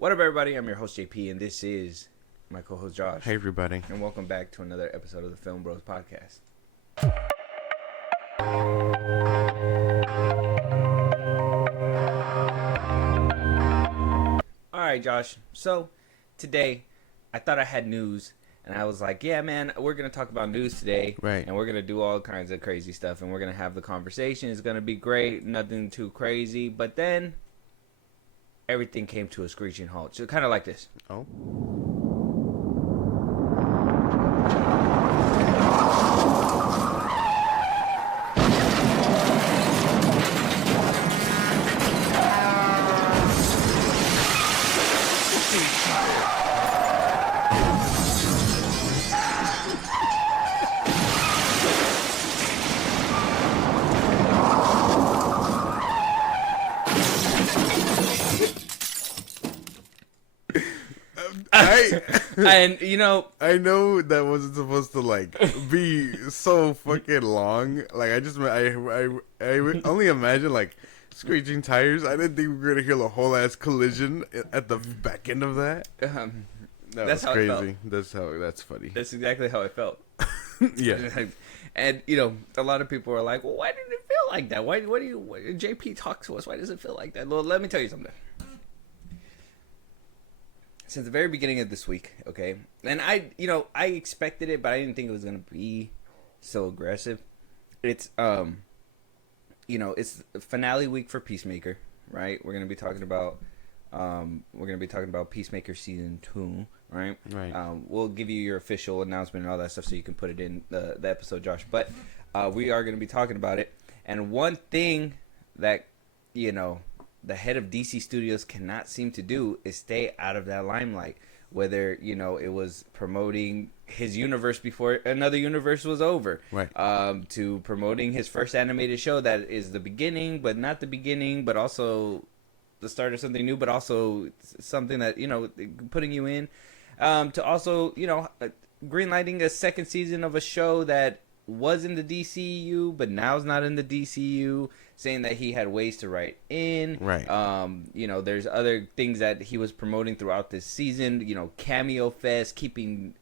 What up, everybody? I'm your host, JP, and this is my co-host, Josh. Hey, everybody. And welcome back to another episode of the FilmBros podcast. All right, Josh. So, today, I thought I had news, and I was like, yeah, man, we're going to talk about news today. Right. And we're going to do all kinds of crazy stuff, and we're going to have the conversation. It's going to be great, nothing too crazy. But then, everything came to a screeching halt. So, kind of like this. Oh. And you know, I know that wasn't supposed to like be so fucking long. Like I only imagine like screeching tires. I didn't think we were gonna hear a whole ass collision at the back end of that. that's was how crazy. it felt. That's funny. That's exactly how it felt. Yeah. And you know, a lot of people are like, "Well, why didn't it feel like that? Why JP talks to us? Why does it feel like that?" Well, let me tell you something. Since the very beginning of this week, okay, and I expected it, but I didn't think it was gonna be so aggressive. It's it's finale week for Peacemaker, right? We're gonna be talking about Peacemaker season 2, right? Right. We'll give you your official announcement and all that stuff so you can put it in the episode, Josh. But we are gonna be talking about it, and one thing that the head of DC Studios cannot seem to do is stay out of that limelight. Whether it was promoting his universe before another universe was over, Right? To promoting his first animated show that is the beginning, but not the beginning, but also the start of something new, but also something that putting you in. To also greenlighting a second season of a show that was in the DCU, but now is not in the DCU, saying that he had ways to write in. Right. There's other things that he was promoting throughout this season. Cameo Fest, keeping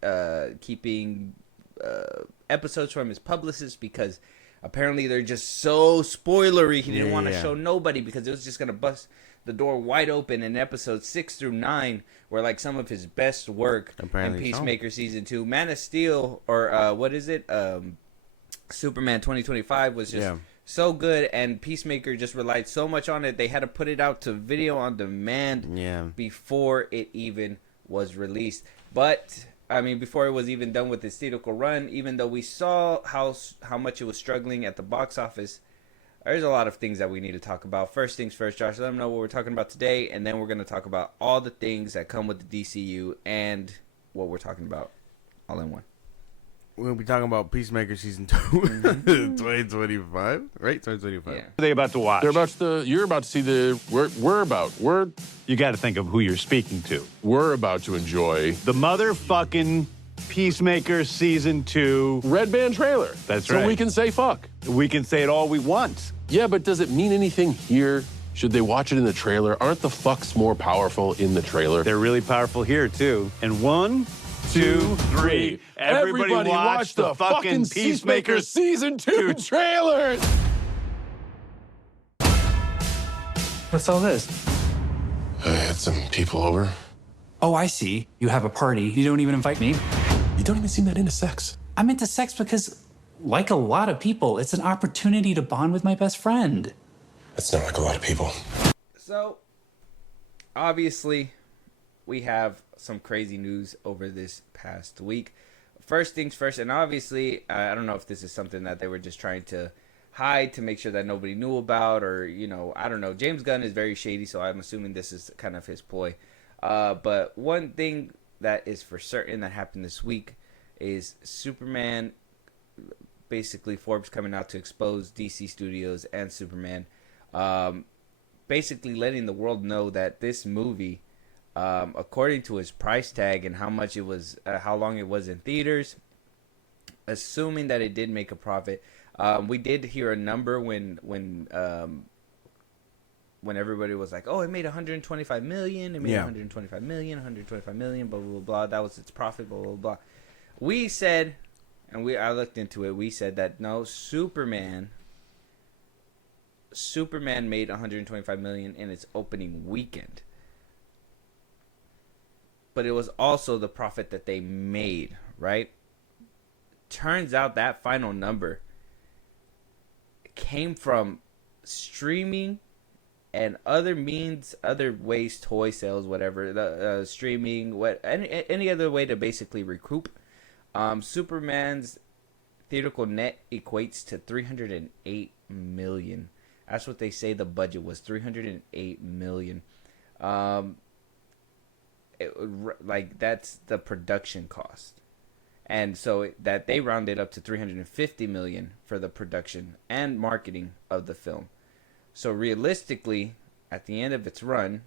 episodes from his publicist because apparently they're just so spoilery. He didn't want to show nobody because it was just gonna bust the door wide open in episodes 6 through 9 were like some of his best work. Apparently in Peacemaker season 2. Man of Steel, or what is it? Superman 2025 was just so good, and Peacemaker just relied so much on it. They had to put it out to video on demand before it even was released. But I mean, before it was even done with its theatrical run, even though we saw how much it was struggling at the box office, there's a lot of things that we need to talk about. First things first, Josh, let them know what we're talking about today, and then we're going to talk about all the things that come with the DCU and what we're talking about all in one. We'll be talking about Peacemaker season 2, 2025, right? 2025. Yeah. Are they about to watch? You're about to see You got to think of who you're speaking to. we're about to enjoy The motherfucking Peacemaker season 2. Red Band trailer. That's so right. we can say fuck. We can say it all we want. Yeah, but does it mean anything here? Should they watch it in the trailer? Aren't the fucks more powerful in the trailer? They're really powerful here too. And 1, 2, 3. Everybody watch the fucking Peacemaker season 2 trailer. What's all this? I had some people over. Oh, I see. You have a party. You don't even invite me. You don't even seem that into sex. I'm into sex because, like a lot of people, it's an opportunity to bond with my best friend. That's not like a lot of people. So, obviously, we have some crazy news over this past week. First things first, and obviously, I don't know if this is something that they were just trying to hide to make sure that nobody knew about, or, I don't know. James Gunn is very shady, so I'm assuming this is kind of his ploy. But one thing that is for certain that happened this week is Superman, basically Forbes coming out to expose DC Studios and Superman, basically letting the world know that this movie, according to his price tag and how much it was, how long it was in theaters, assuming that it did make a profit. We did hear a number when when everybody was like, "Oh, it made 125 million. It made Yeah. 125 million, 125 million, blah blah blah blah. That was its profit, blah blah blah." We said, and I looked into it. We said that no, Superman made 125 million in its opening weekend. But it was also the profit that they made, right? Turns out that final number came from streaming and other means, other ways, toy sales, whatever, the streaming, any other way to basically recoup. Superman's theatrical net equates to 308 million. That's what they say the budget was, 308 million. That's the production cost. And so that they rounded up to 350 million for the production and marketing of the film. So realistically, at the end of its run,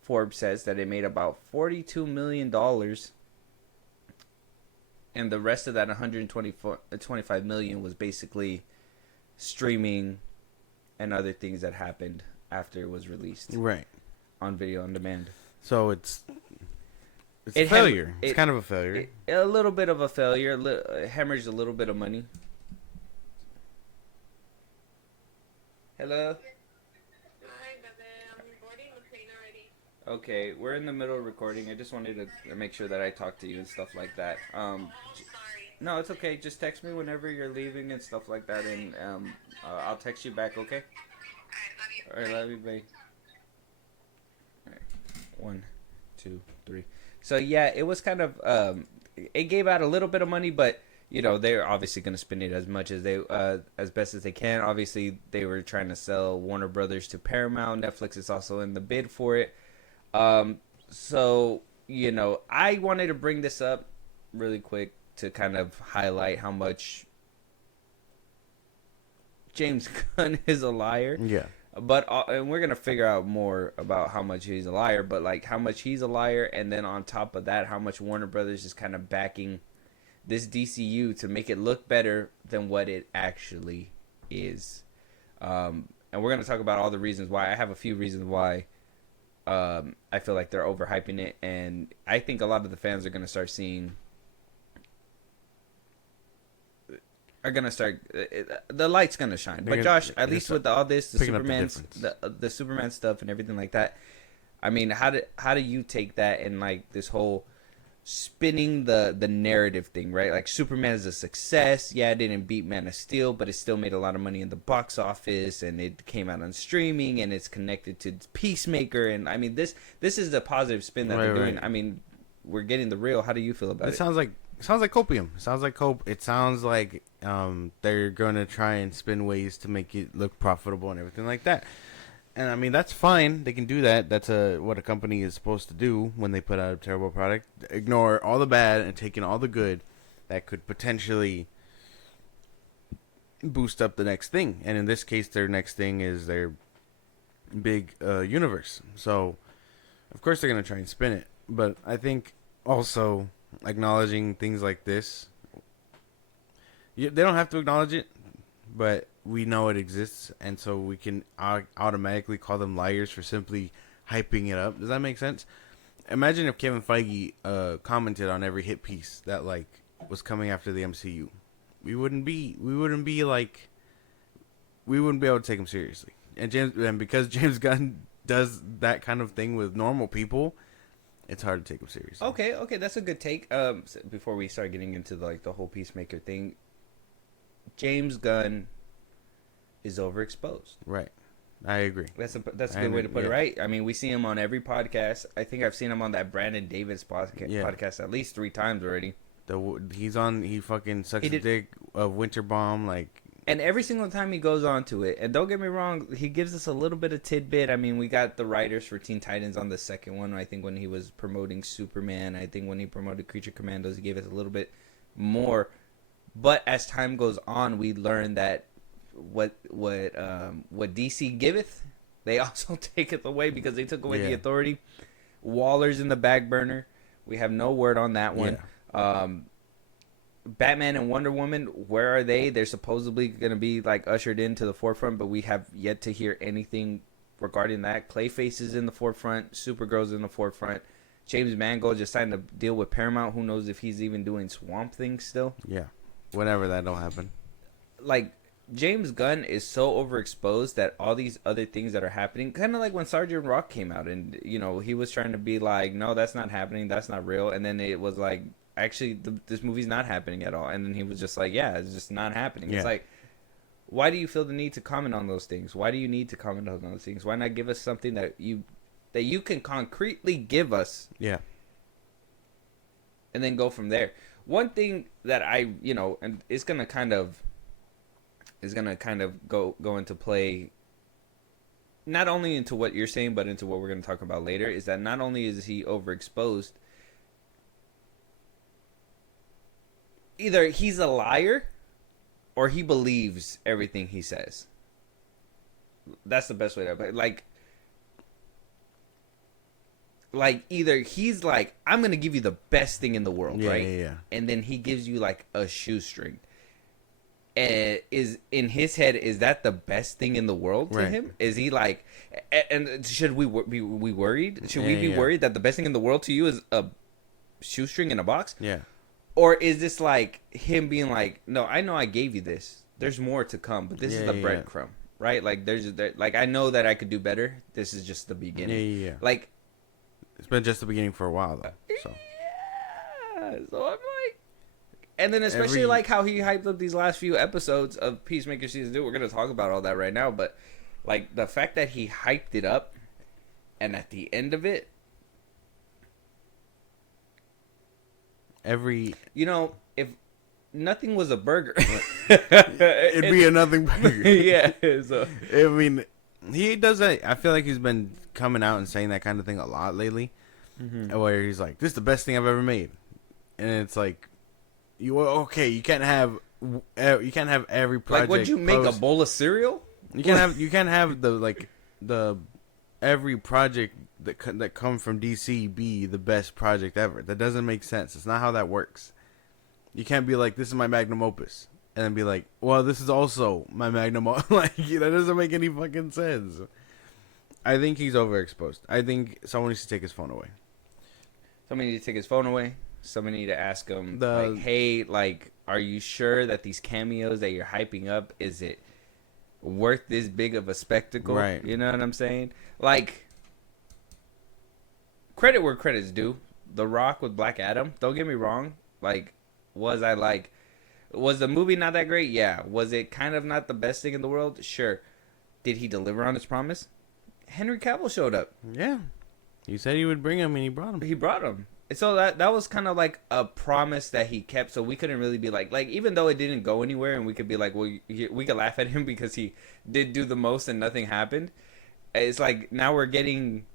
Forbes says that it made about $42 million, and the rest of that 125 million was basically streaming and other things that happened after it was released, Right. on video on demand. So it's a failure. It's kind of a failure. A little bit of a failure. Hemorrhaged a little bit of money. Hello? Hi, Bebe. I'm recording the plane already. Okay, we're in the middle of recording. I just wanted to make sure that I talk to you and stuff like that. Sorry. No, it's okay. Just text me whenever you're leaving and stuff like that, and I'll text you back, okay? Alright, love you. Alright, love you, babe. Alright, 1, 2, 3. So yeah, it was kind of it gave out a little bit of money, but you know they're obviously going to spend it as much as they as best as they can. Obviously, they were trying to sell Warner Brothers to Paramount. Netflix is also in the bid for it. So you know, I wanted to bring this up really quick to kind of highlight how much James Gunn is a liar. Yeah. But and we're gonna figure out more about how much he's a liar, but like how much he's a liar, and then on top of that, how much Warner Brothers is kind of backing this DCU to make it look better than what it actually is. And we're gonna talk about all the reasons why. I have a few reasons why I feel like they're overhyping it, and I think a lot of the fans are gonna start seeing. The light's gonna shine. But Josh, at least with all this, the Superman stuff and everything like that, I mean, how do you take that and like this whole spinning the narrative thing, right? Like Superman is a success. Yeah, it didn't beat Man of Steel, but it still made a lot of money in the box office, and it came out on streaming, and it's connected to Peacemaker, and I mean this is the positive spin that they're doing. I mean, we're getting the real. How do you feel about it? It sounds like copium. It sounds like cope. It sounds like they're going to try and spin ways to make it look profitable and everything like that. And I mean, that's fine. They can do that. That's what a company is supposed to do when they put out a terrible product. Ignore all the bad and take in all the good that could potentially boost up the next thing. And in this case, their next thing is their big universe. So, of course, they're going to try and spin it. But I think also acknowledging things like this, they don't have to acknowledge it, but we know it exists, and so we can automatically call them liars for simply hyping it up. Does that make sense? Imagine if Kevin Feige commented on every hit piece that like was coming after the MCU. We wouldn't be able to take him seriously. And because James Gunn does that kind of thing with normal people, it's hard to take him seriously. Okay, that's a good take. Before we start getting into the whole Peacemaker thing, James Gunn is overexposed. Right. I agree. That's a good way to put it, right? I mean, we see him on every podcast. I think I've seen him on that Brandon Davis podcast at least 3 times already. He fucking sucks the dick of Winter Bomb, like. And every single time he goes on to it, and don't get me wrong, he gives us a little bit of tidbit. I mean, we got the writers for Teen Titans on the second one. I think when he was promoting Superman, I think when he promoted Creature Commandos, he gave us a little bit more. But as time goes on, we learn that what DC giveth, they also take it away because they took away the authority. Waller's in the back burner. We have no word on that one. Yeah. Batman and Wonder Woman, where are they? They're supposedly going to be like ushered into the forefront, but we have yet to hear anything regarding that. Clayface is in the forefront. Supergirl's in the forefront. James Mangold just signed a deal with Paramount. Who knows if he's even doing Swamp Thing still? Yeah, whenever that'll happen. Like, James Gunn is so overexposed that all these other things that are happening, kind of like when Sergeant Rock came out, and you know he was trying to be like, no, that's not happening, that's not real, and then it was like, actually, this movie's not happening at all, and then he was just like, yeah, it's just not happening. Yeah. It's like, why do you feel the need to comment on those things? Why do you need to comment on those things? Why not give us something that you can concretely give us? Yeah. And then go from there. One thing that I, and it's gonna kind of go into play, not only into what you're saying, but into what we're gonna talk about later, is that not only is he overexposed, either he's a liar or he believes everything he says. That's the best way to put it. Like either he's like, I'm gonna give you the best thing in the world, right? Yeah. And then he gives you like a shoestring. And is in his head, is that the best thing in the world to him? Is he like, and should we be worried? Should we be worried that the best thing in the world to you is a shoestring in a box? Yeah. Or is this like him being like, no, I know I gave you this. There's more to come, but this is the breadcrumb, right? Like like I know that I could do better. This is just the beginning. Yeah. Like, it's been just the beginning for a while though. So. Yeah. So I'm like, and then especially like how he hyped up these last few episodes of Peacemaker season 2. We're gonna talk about all that right now, but like the fact that he hyped it up, and at the end of it, if nothing was a burger, it'd be a nothing burger. Yeah. So I mean, he does that. I feel like he's been coming out and saying that kind of thing a lot lately, where he's like, "This is the best thing I've ever made," and it's like, you can't have every project. Like, would you make a bowl of cereal? You can't have the every project that come from DC be the best project ever. That doesn't make sense. It's not how that works. You can't be like, this is my magnum opus, and then be like, well, this is also my magnum opus. Like, that doesn't make any fucking sense. I think he's overexposed. I think someone needs to take his phone away. Somebody need to take his phone away. Somebody need to ask him, like, hey, like, are you sure that these cameos that you're hyping up, is it worth this big of a spectacle? Right. You know what I'm saying? Like, credit where credit's due. The Rock with Black Adam, don't get me wrong. Like, was the movie not that great? Yeah. Was it kind of not the best thing in the world? Sure. Did he deliver on his promise? Henry Cavill showed up. Yeah. He said he would bring him, and he brought him. He brought him. So that was kind of like a promise that he kept. So we couldn't really be like even though it didn't go anywhere, and we could be like, well, we could laugh at him because he did do the most and nothing happened. It's like now we're getting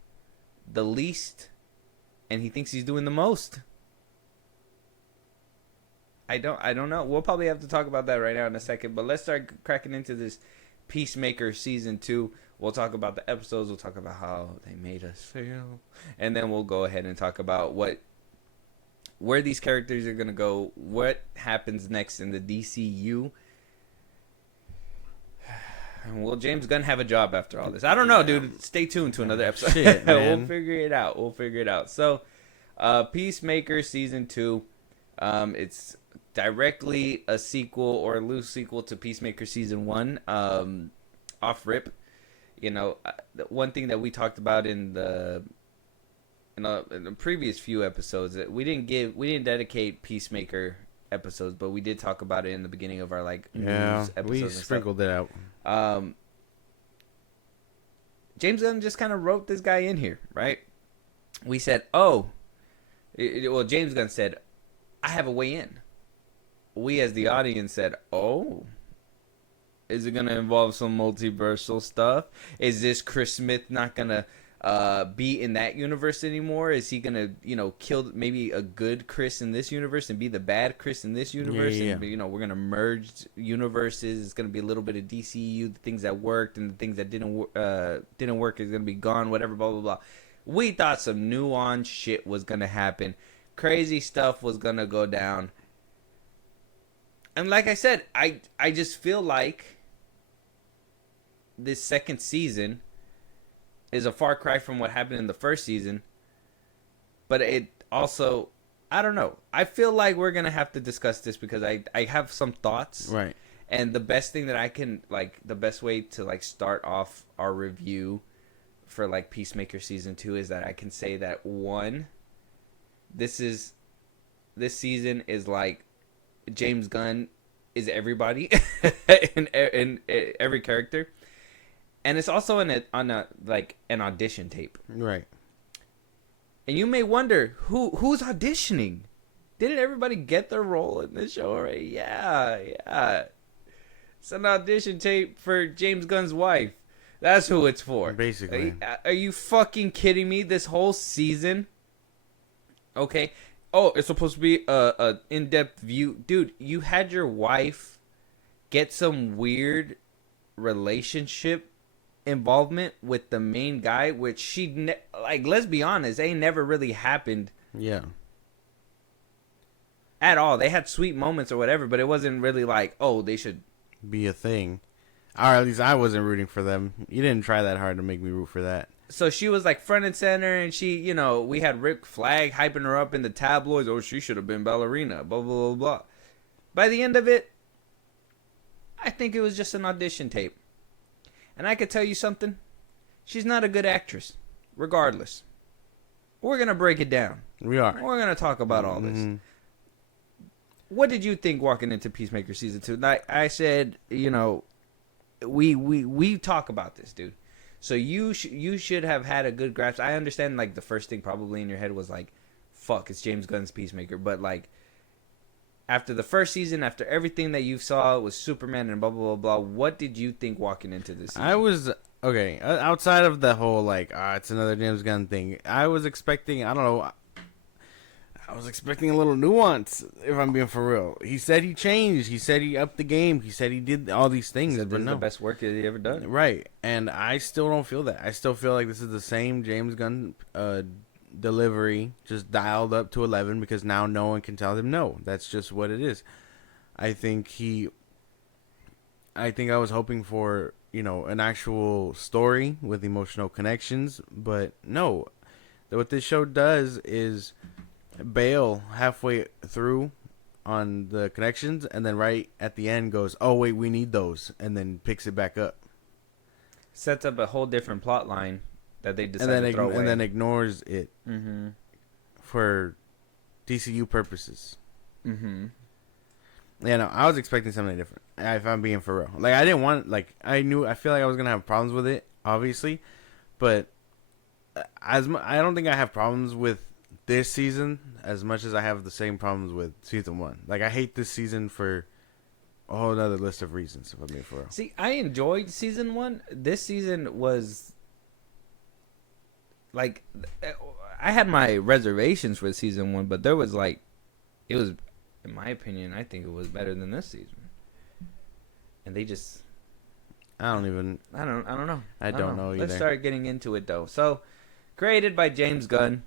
the least, and he thinks he's doing the most. I don't know. We'll probably have to talk about that right now in a second. But let's start cracking into this Peacemaker season 2. We'll talk about the episodes. We'll talk about how they made us feel, and then we'll go ahead and talk about where these characters are gonna go, what happens next in the DCU. And will James Gunn have a job after all this? I don't know, dude. Stay tuned to another episode. Shit, man. We'll figure it out. So, Peacemaker season 2. It's directly a sequel or a loose sequel to Peacemaker season 1. Off rip. The one thing that we talked about in the previous few episodes, that we didn't dedicate Peacemaker episodes, but we did talk about it in the beginning of our news episodes. We sprinkled it out. James Gunn just kind of wrote this guy in here, right? We said, James Gunn said, I have a way in. We as the audience said, oh. Is it going to involve some multiversal stuff? Is this Chris Smith not going to be in that universe anymore? Is he going to, kill maybe a good Chris in this universe and be the bad Chris in this universe? Yeah. And, we're going to merge universes. It's going to be a little bit of DCU, the things that worked and the things that didn't work is going to be gone, whatever, blah, blah, blah. We thought some nuanced shit was going to happen. Crazy stuff was going to go down. And like I said, I just feel like this second season is a far cry from what happened in the first season. But it also, I don't know. I feel like we're going to have to discuss this because I have some thoughts. Right. And the best thing that I can, like, the best way to, like, start off our review for, like, Peacemaker Season 2 is that I can say that, one, this season is, like, James Gunn is everybody in every character. And it's also on an audition tape. Right. And you may wonder, who's auditioning? Didn't everybody get their role in this show already? Yeah. It's an audition tape for James Gunn's wife. That's who it's for. Basically. Are you fucking kidding me? This whole season? Okay. Oh, it's supposed to be a in-depth view. Dude, you had your wife get some weird relationship involvement with the main guy, which she, let's be honest, they never really happened. Yeah. At all. They had sweet moments or whatever, but it wasn't really like, oh, they should be a thing. Or at least I wasn't rooting for them. You didn't try that hard to make me root for that. So she was like front and center, and she, we had Rick Flag hyping her up in the tabloids. Oh, she should have been ballerina, blah, blah, blah, blah. By the end of it, I think it was just an audition tape. And I could tell you something. She's not a good actress, regardless. We're going to break it down. We are. We're going to talk about all this. What did you think walking into Peacemaker Season 2? Like I said, we talk about this, dude. So you should have had a good grasp. I understand, like, the first thing probably in your head was like, fuck, it's James Gunn's Peacemaker. But, like, after the first season, after everything that you saw with Superman and blah, blah, blah, blah, what did you think walking into this season? I was, okay, outside of the whole, like, it's another James Gunn thing, I was expecting, I don't know, I was expecting a little nuance, if I'm being for real. He said he changed. He said he upped the game. He said he did all these things. But this is the best work that he ever done. Right. And I still don't feel that. I still feel like this is the same James Gunn delivery, just dialed up to 11 because now no one can tell him no. That's just what it is. I think I was hoping for, an actual story with emotional connections. But no. What this show does is bail halfway through on the connections and then right at the end goes, oh wait, we need those, and then picks it back up, sets up a whole different plot line that they decided to throw away, and then ignores it for DCU purposes. Yeah, no, I was expecting something different, if I'm being for real. Like, I didn't want, like, I feel like I was gonna have problems with it, obviously, but I don't think I have problems with this season as much as I have the same problems with season 1. Like, I hate this season for a whole other list of reasons, if I'm being for real. See, I enjoyed season 1. This season was like, I had my reservations for season 1, but there was like, it was, in my opinion, I think it was better than this season. And they just, I don't know. I don't know either. Let's start getting into it though. So, created by James Gunn.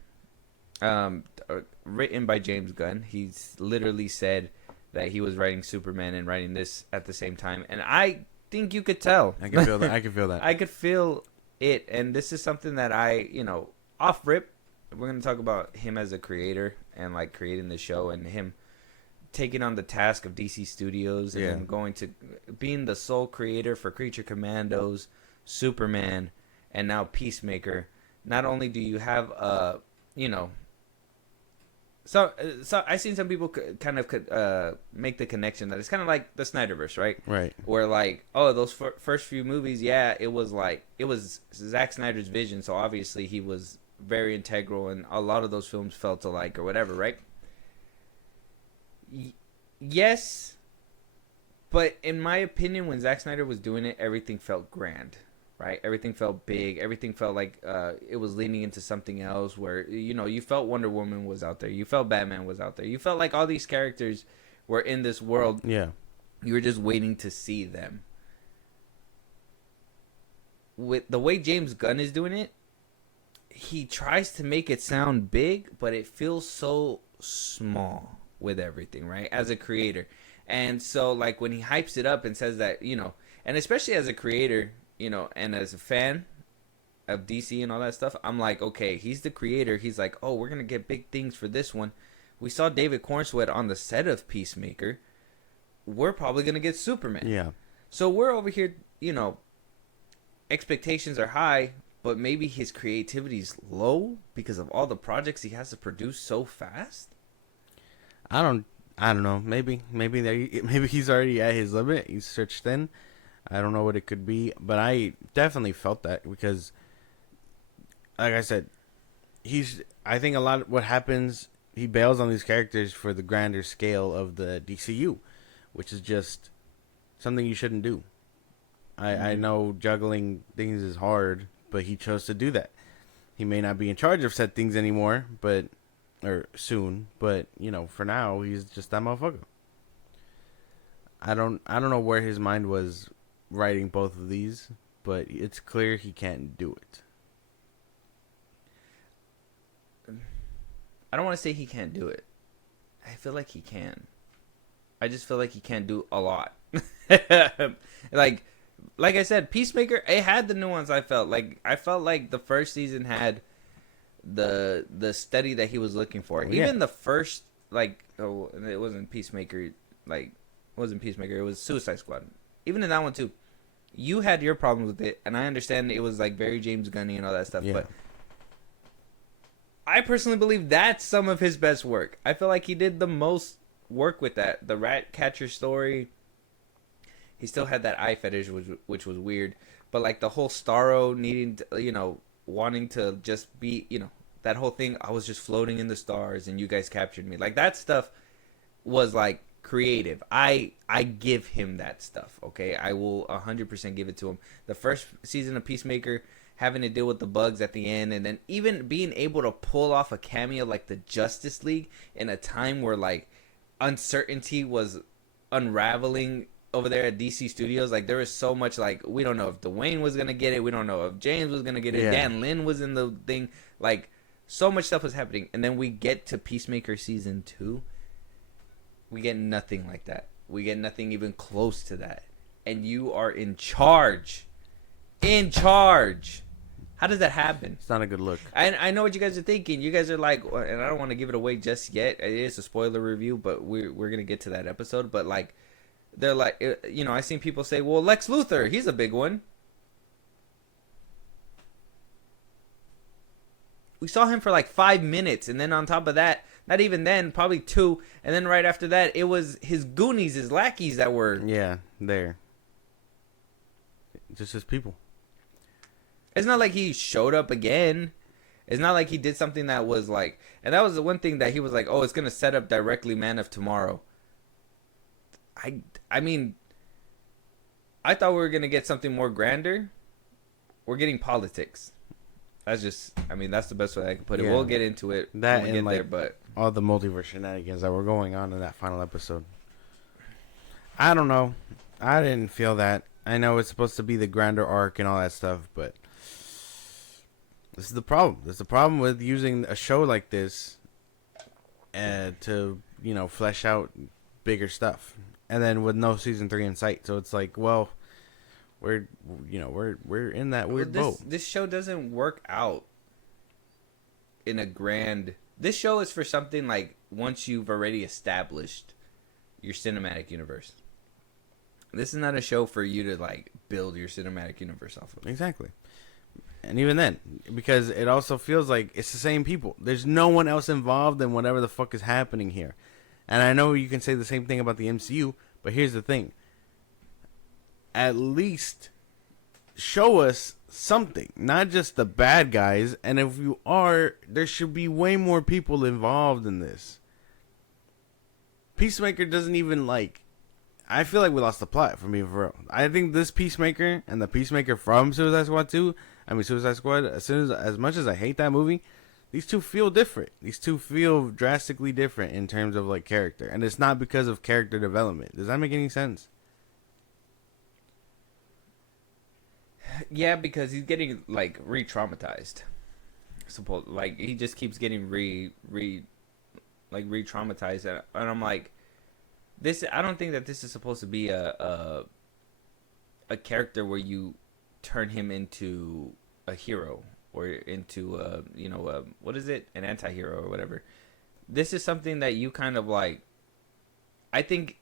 Written by James Gunn. He's literally said that he was writing Superman and writing this at the same time, and I think you could tell. I can feel that. I can feel that. I could feel it, and this is something that off rip, we're gonna talk about him as a creator and like creating the show and him taking on the task of DC Studios and then going to being the sole creator for Creature Commandos, Superman, and now Peacemaker. Not only do you have So I seen some people kind of make the connection that it's kind of like the Snyderverse, right? Right. Where like, oh, those first few movies, it was Zack Snyder's vision, so obviously he was very integral, and a lot of those films felt alike or whatever, right? Yes, but in my opinion, when Zack Snyder was doing it, everything felt grand. Right, everything felt big. Everything felt like it was leaning into something else. Where you felt Wonder Woman was out there. You felt Batman was out there. You felt like all these characters were in this world. Yeah, you were just waiting to see them. With the way James Gunn is doing it, he tries to make it sound big, but it feels so small with everything. Right, as a creator, and so like when he hypes it up and says that and especially as a creator. And as a fan, of DC and all that stuff, I'm like, okay, he's the creator. He's like, oh, we're gonna get big things for this one. We saw David Cornsweet on the set of Peacemaker. We're probably gonna get Superman. Yeah. So we're over here, expectations are high, but maybe his creativity's low because of all the projects he has to produce so fast. I don't know. Maybe he's already at his limit. He's stretched thin. I don't know what it could be, but I definitely felt that because, like I said, I think a lot of what happens, he bails on these characters for the grander scale of the DCU, which is just something you shouldn't do. I know juggling things is hard, but he chose to do that. He may not be in charge of said things anymore, or soon, but for now he's just that motherfucker. I don't know where his mind was writing both of these, but it's clear he can't do it. I don't want to say he can't do it. I feel like he can. I just feel like he can't do a lot. Like I said, Peacemaker, it had the nuance. I felt like the first season had the study that he was looking for. Yeah. Even the first, it wasn't Peacemaker. It wasn't Peacemaker. It was Suicide Squad. Even in that one too, you had your problems with it, and I understand it was like very James Gunny and all that stuff. Yeah. But I personally believe that's some of his best work. I feel like he did the most work with that. The rat catcher story. He still had that eye fetish, which was weird. But like the whole Starro needing to, wanting to just be, that whole thing. I was just floating in the stars and you guys captured me. Like that stuff was like creative. I give him that stuff. Okay, I will 100% give it to him. The first season of Peacemaker, having to deal with the bugs at the end, and then even being able to pull off a cameo like the Justice League in a time where like uncertainty was unraveling over there at DC Studios. Like there was so much, like we don't know if Dwayne was gonna get it, we don't know if James was gonna get it. Dan Lin was in the thing. Like so much stuff was happening, and then we get to Peacemaker season 2. We get nothing like that. We get nothing even close to that, and you are in charge. How does that happen? It's not a good look. I know what you guys are thinking. You guys are like, and I don't want to give it away just yet. It is a spoiler review, but we're gonna get to that episode. But like, they're like, I seen people say, well, Lex Luthor, he's a big one. We saw him for like 5 minutes, and then on top of that, not even then, probably 2, and then right after that, it was his goonies, his lackeys that were... Yeah, there. Just his people. It's not like he showed up again. It's not like he did something that was like... And that was the one thing that he was like, oh, it's going to set up directly Man of Tomorrow. I mean, I thought we were going to get something more grander. We're getting politics. That's just, that's the best way I can put it. Yeah. We'll get into it that when we get there, but all the multiverse shenanigans that were going on in that final episode. I don't know. I didn't feel that. I know it's supposed to be the grander arc and all that stuff, but this is the problem. This is the problem with using a show like this to, flesh out bigger stuff. And then with no season 3 in sight. So it's like, well, we're in that weird boat. This show doesn't work out in a grand... This show is for something like once you've already established your cinematic universe. This is not a show for you to like build your cinematic universe off of. Exactly. And even then, because it also feels like it's the same people. There's no one else involved in whatever the fuck is happening here. And I know you can say the same thing about the MCU, but here's the thing. At least show us something, not just the bad guys. And if you are, there should be way more people involved in this. Peacemaker doesn't even I feel like we lost the plot, for being for real. I think this Peacemaker and the Peacemaker from Suicide Squad, as much as I hate that movie, these two feel different. These two feel drastically different in terms of character, and it's not because of character development. Does that make any sense? Yeah, because he's getting re-traumatized. He just keeps getting re-traumatized, and I'm like, this. I don't think that this is supposed to be a character where you turn him into a hero or into what is it, an anti-hero or whatever. This is something that you kind of like. I think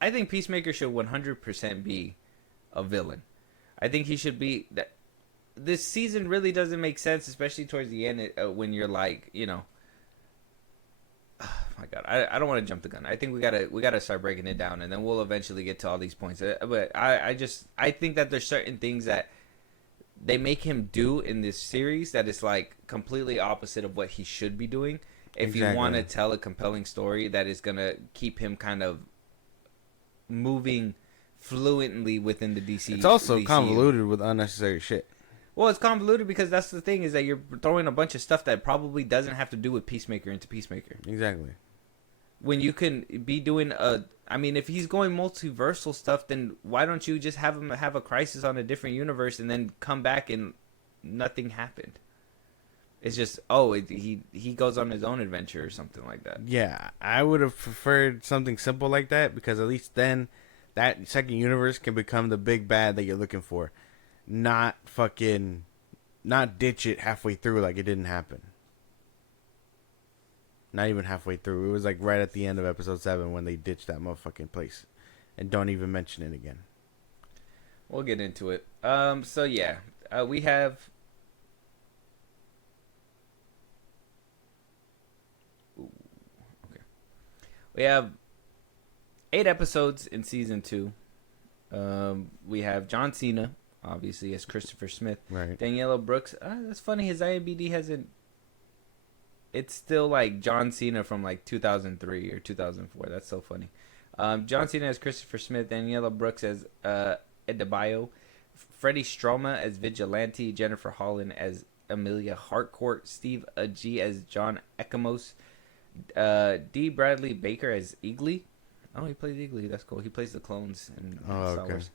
Peacemaker should 100% be a villain. I think he should be that. This season really doesn't make sense, especially towards the end when you're like, oh my God, I don't want to jump the gun. I think we gotta start breaking it down, and then we'll eventually get to all these points. But I think that there's certain things that they make him do in this series that is like completely opposite of what he should be doing. If you want to tell a compelling story that is gonna keep him kind of moving fluently within the DC. It's also DCU. convoluted with unnecessary shit. Well, it's convoluted because that's the thing, is that you're throwing a bunch of stuff that probably doesn't have to do with Peacemaker into Peacemaker. Exactly. When you can be doing if he's going multiversal stuff, then why don't you just have him have a crisis on a different universe and then come back and nothing happened? It's just, he goes on his own adventure or something like that. Yeah, I would have preferred something simple like that, because at least then that second universe can become the big bad that you're looking for. Not ditch it halfway through like it didn't happen. Not even halfway through. It was like right at the end of episode 7 when they ditched that motherfucking place. And don't even mention it again. We'll get into it. So yeah, we have... We have 8 episodes in season 2. We have John Cena, obviously, as Christopher Smith. Right. Daniela Brooks. That's funny. His IMDb hasn't. It's still like John Cena from like 2003 or 2004. That's so funny. John Cena as Christopher Smith. Daniela Brooks as Adebayo. Freddie Stroma as Vigilante. Jennifer Holland as Amelia Harcourt. Steve Agee as John Ekamos. D. Bradley Baker as Eagly. Oh, he plays Eagly. That's cool. He plays the clones in Star Wars.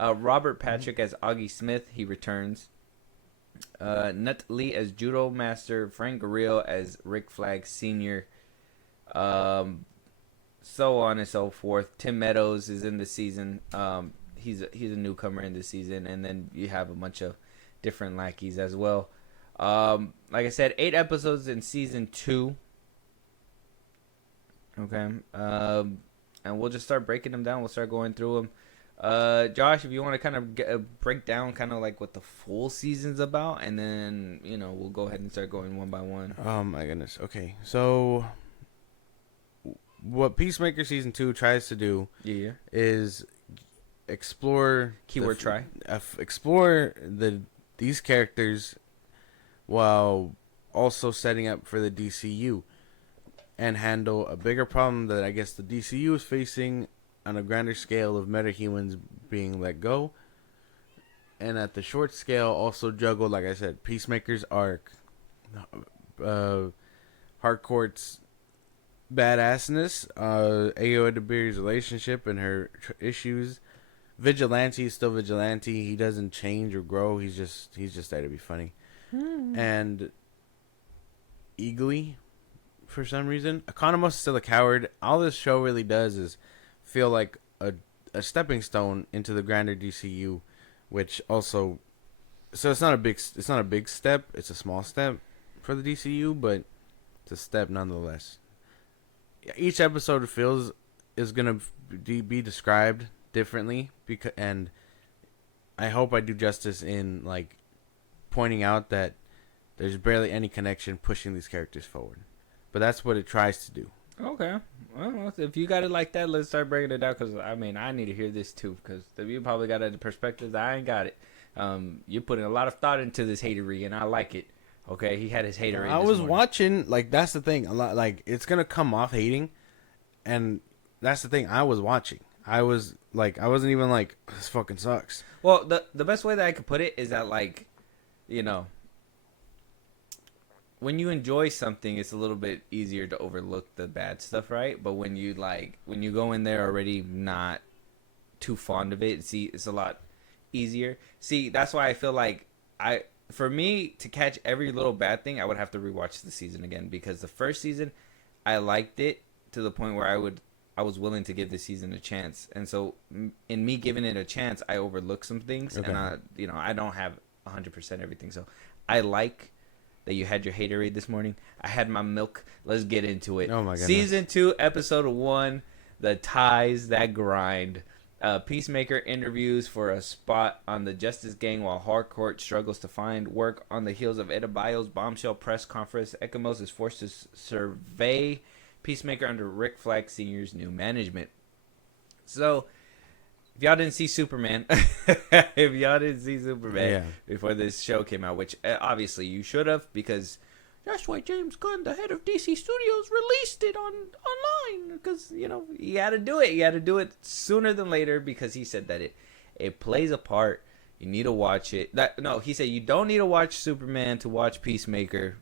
Robert Patrick as Augie Smith. He returns. Nut Lee as Judo Master. Frank Grillo as Rick Flag Sr. So on and so forth. Tim Meadows is in the season. He's a newcomer in this season. And then you have a bunch of different lackeys as well. Like I said, 8 episodes in season 2. Okay. And we'll just start breaking them down. We'll start going through them. Josh, if you want to kind of break down kind of like what the full season's about, and then, we'll go ahead and start going one by one. Oh, my goodness. Okay. So, what Peacemaker Season 2 tries to do is explore... Keyword try. Explore these characters while also setting up for the DCU. And handle a bigger problem that I guess the DCU is facing on a grander scale of metahumans being let go. And at the short scale, also juggle, like I said, Peacemaker's arc, Harcourt's badassness, Ayo Adebayo's relationship and her issues. Vigilante is still Vigilante. He doesn't change or grow. He's just there to be funny. And Eagly, for some reason, Economos is still a coward. All this show really does is feel like a stepping stone into the grander DCU, which also, so it's not a big step. It's a small step for the DCU, but it's a step nonetheless. Each episode is gonna be described differently, and I hope I do justice in like pointing out that there's barely any connection pushing these characters forward. But that's what it tries to do. Okay. Well, if you got it like that, let's start breaking it down. Because, I need to hear this, too. Because you probably got a perspective that I ain't got it. You're putting a lot of thought into this hatery, and I like it. Okay? He had his hatery. I was watching, like, that's the thing. A lot, like, it's going to come off hating. And that's the thing. I was watching. I was, like, I wasn't even like, this fucking sucks. Well, the best way that I could put it is that, like, when you enjoy something, it's a little bit easier to overlook the bad stuff, right? But when you go in there already not too fond of it, it's a lot easier. See, that's why I feel like for me to catch every little bad thing, I would have to rewatch the season again, because the first season I liked it to the point where I was willing to give the season a chance, and so in me giving it a chance, I overlooked some things, and I don't have 100% everything. So I like that you had your haterade this morning. I had my milk. Let's get into it. Oh my goodness. Season 2, episode 1, the ties that grind. Peacemaker interviews for a spot on the Justice Gang while Harcourt struggles to find work on the heels of Adebayo's bombshell press conference. Ekamos is forced to survey Peacemaker under Rick Flag Sr.'s new management. So, if y'all didn't see Superman, before this show came out, which obviously you should have, because that's why James Gunn, the head of DC Studios, released it online, because, you know, you had to do it. You had to do it sooner than later, because he said that it plays a part. You need to watch it. He said you don't need to watch Superman to watch Peacemaker,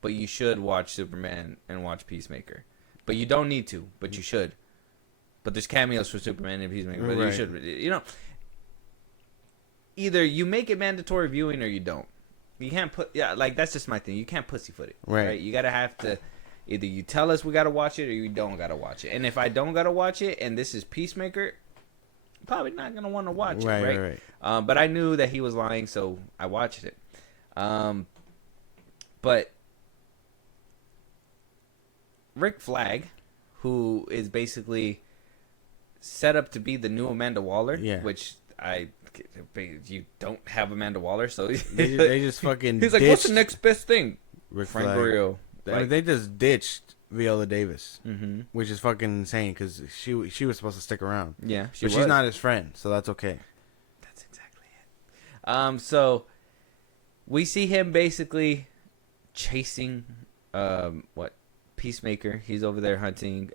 but you should watch Superman and watch Peacemaker. But you don't need to, but you should. But there's cameos for Superman and Peacemaker, but you should, you know. Either you make it mandatory viewing or you don't. You can't that's just my thing. You can't pussyfoot it, right? You gotta have to, either you tell us we gotta watch it or you don't gotta watch it. And if I don't gotta watch it, and this is Peacemaker, I'm probably not gonna want to watch it, right? But I knew that he was lying, so I watched it. But Rick Flag, who is basically set up to be the new Amanda Waller, which you don't have Amanda Waller, so they just fucking. He's like, what's the next best thing? Rick Frank Flag. Grillo. They just ditched Viola Davis, Mm-hmm. which is fucking insane because she was supposed to stick around. Yeah, she's not his friend, so that's okay. That's exactly it. So we see him basically chasing Peacemaker. He's over there hunting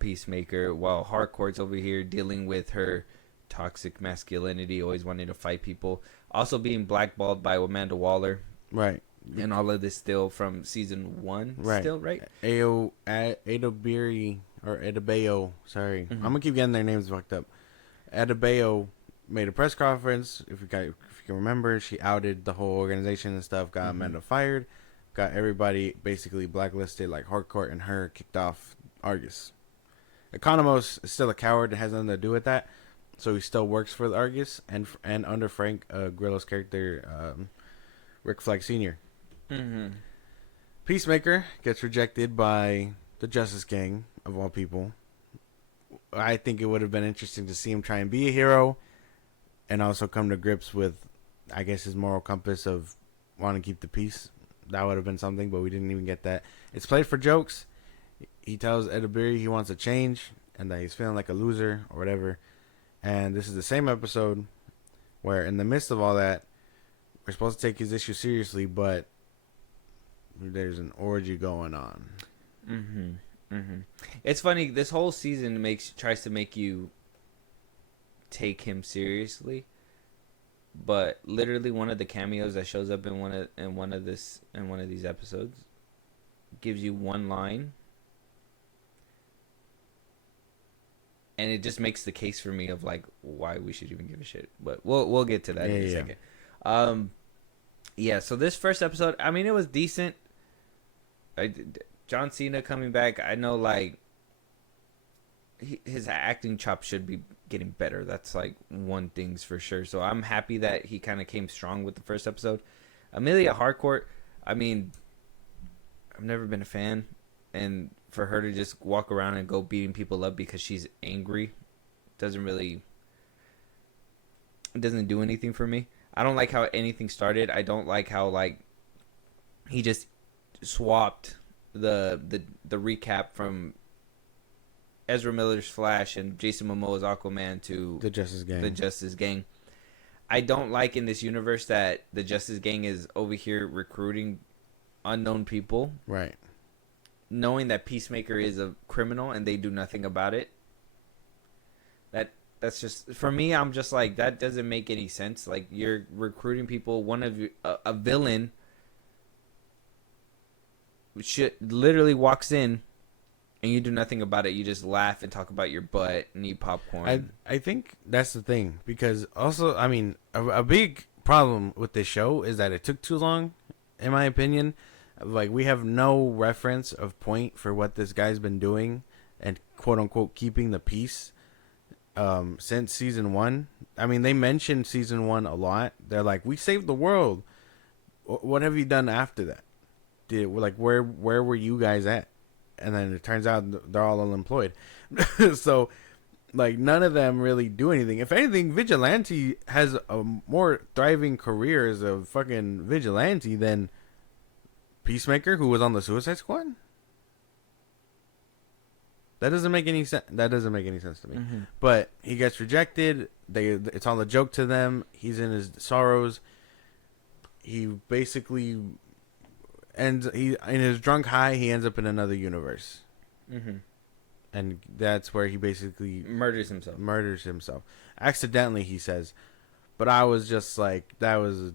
Peacemaker while Harcourt's over here dealing with her toxic masculinity, always wanting to fight people, also being blackballed by Amanda Waller, right? And all of this still from season 1, right? Still, right? Adebayo, sorry, I'm gonna keep getting their names fucked up. Adebayo made a press conference. If you can remember, she outed the whole organization and stuff. Got Amanda fired. Got everybody basically blacklisted, like Harcourt and her kicked off Argus. Economos is still a coward. It has nothing to do with that. So he still works for the Argus and under Frank Grillo's character, Rick Flag Sr. Mm-hmm. Peacemaker gets rejected by the Justice Gang, of all people. I think it would have been interesting to see him try and be a hero and also come to grips with, I guess, his moral compass of wanting to keep the peace. That would have been something, but we didn't even get that. It's played for jokes. He tells Adebayo he wants to change and that he's feeling like a loser or whatever. And this is the same episode where, in the midst of all that, we're supposed to take his issue seriously, but there's an orgy going on. It's funny. This whole season tries to make you take him seriously, but literally one of the cameos that shows up in one of these episodes gives you one line. And it just makes the case for me of like why we should even give a shit. But we'll get to that in a second. So this first episode, I mean, it was decent. John Cena coming back, I know like his acting chops should be getting better. That's like one thing's for sure. So I'm happy that he kind of came strong with the first episode. Amelia Harcourt, I mean, I've never been a fan, and for her to just walk around and go beating people up because she's angry doesn't do anything for me. I don't like how anything started. I don't like how like he just swapped the recap from Ezra Miller's Flash and Jason Momoa's Aquaman to the Justice Gang. I don't like in this universe that the Justice Gang is over here recruiting unknown people. Right. Knowing that Peacemaker is a criminal and they do nothing about it. That's just, for me, I'm just like, that doesn't make any sense. Like, you're recruiting people, a villain literally walks in and you do nothing about it. You just laugh and talk about your butt and eat popcorn. I think that's the thing, because also, I mean, a big problem with this show is that it took too long, in my opinion. Like, we have no reference of point for what this guy's been doing and quote unquote keeping the peace. since season 1. I mean, they mentioned season 1 a lot. They're like, we saved the world. What have you done after that? Where were you guys at? And then it turns out they're all unemployed. So, like, none of them really do anything. If anything, Vigilante has a more thriving career as a fucking vigilante than Peacemaker, who was on the Suicide Squad. That doesn't make any sense. That doesn't make any sense to me. Mm-hmm. But he gets rejected. It's all a joke to them. He's in his sorrows. He basically in his drunk high. He ends up in another universe, and that's where he basically murders himself. Accidentally, he says. But I was just like, that was.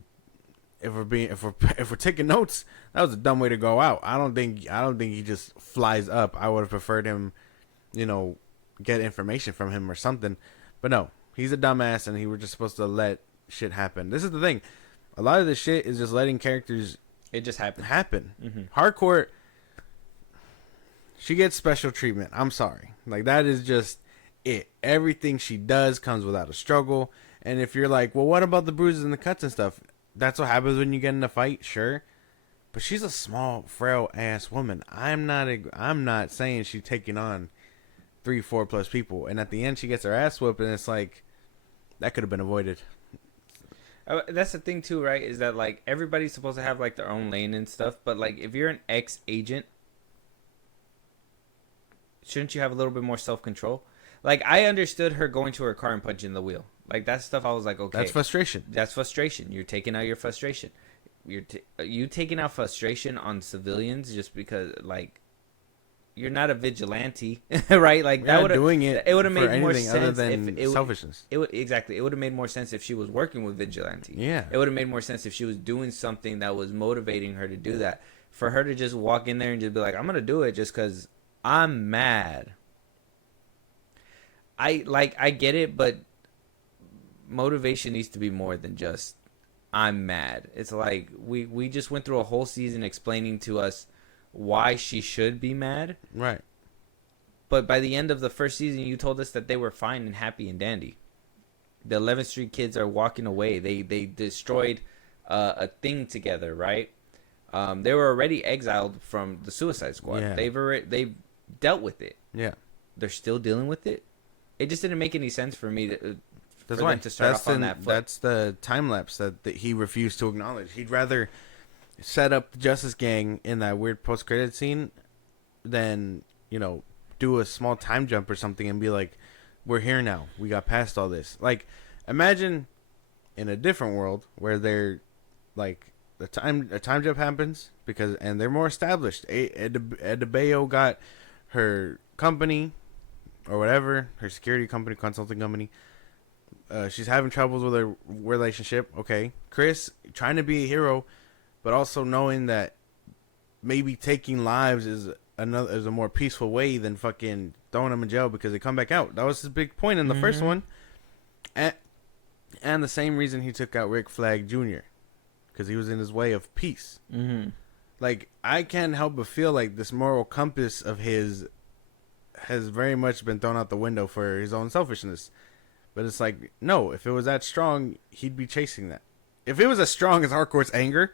If we're taking notes, that was a dumb way to go out. I don't think he just flies up. I would have preferred him, get information from him or something. But no, he's a dumbass, and we're just supposed to let shit happen. This is the thing. A lot of this shit is just letting characters. It just happen. Hardcore. She gets special treatment. I'm sorry. Like, that is just it. Everything she does comes without a struggle. And if you're like, well, what about the bruises and the cuts and stuff? That's what happens when you get in a fight, sure. But she's a small, frail ass woman. I'm not saying she's taking on 3-4 plus people. And at the end, she gets her ass whooped, and it's like, that could have been avoided. That's the thing too, right? Is that, like, everybody's supposed to have, like, their own lane and stuff. But, like, if you're an ex-agent, shouldn't you have a little bit more self-control? Like, I understood her going to her car and punching the wheel. Like, that stuff, I was like, okay. That's frustration. You're taking out your frustration. You taking out frustration on civilians just because, like, you're not a vigilante, right? Like, that would have doing it. It would have made more sense other than if selfishness. It would have made more sense if she was working with vigilante. Yeah. It would have made more sense if she was doing something that was motivating her to do that. For her to just walk in there and just be like, I'm gonna do it just because I'm mad. I get it, but motivation needs to be more than just I'm mad. It's like we just went through a whole season explaining to us why she should be mad. Right. But by the end of the first season, you told us that they were fine and happy and dandy. The 11th Street kids are walking away. They destroyed a thing together, right? They were already exiled from the Suicide Squad. Yeah. They've dealt with it. Yeah. They're still dealing with it. It just didn't make any sense for me to. That's why. That's the time lapse that he refused to acknowledge. He'd rather set up the Justice Gang in that weird post-credit scene than, do a small time jump or something and be like, we're here now. We got past all this. Like, imagine in a different world where they're like a time jump happens and they're more established. Ed DeBeo got her company or whatever, her security company, consulting company. She's having troubles with her relationship. Okay. Chris trying to be a hero, but also knowing that maybe taking lives is a more peaceful way than fucking throwing them in jail because they come back out. That was his big point in the first one. And the same reason he took out Rick Flag Jr. because he was in his way of peace. Mm-hmm. Like, I can't help but feel like this moral compass of his has very much been thrown out the window for his own selfishness. But it's like, no, if it was that strong, he'd be chasing that. If it was as strong as Hardcore's anger,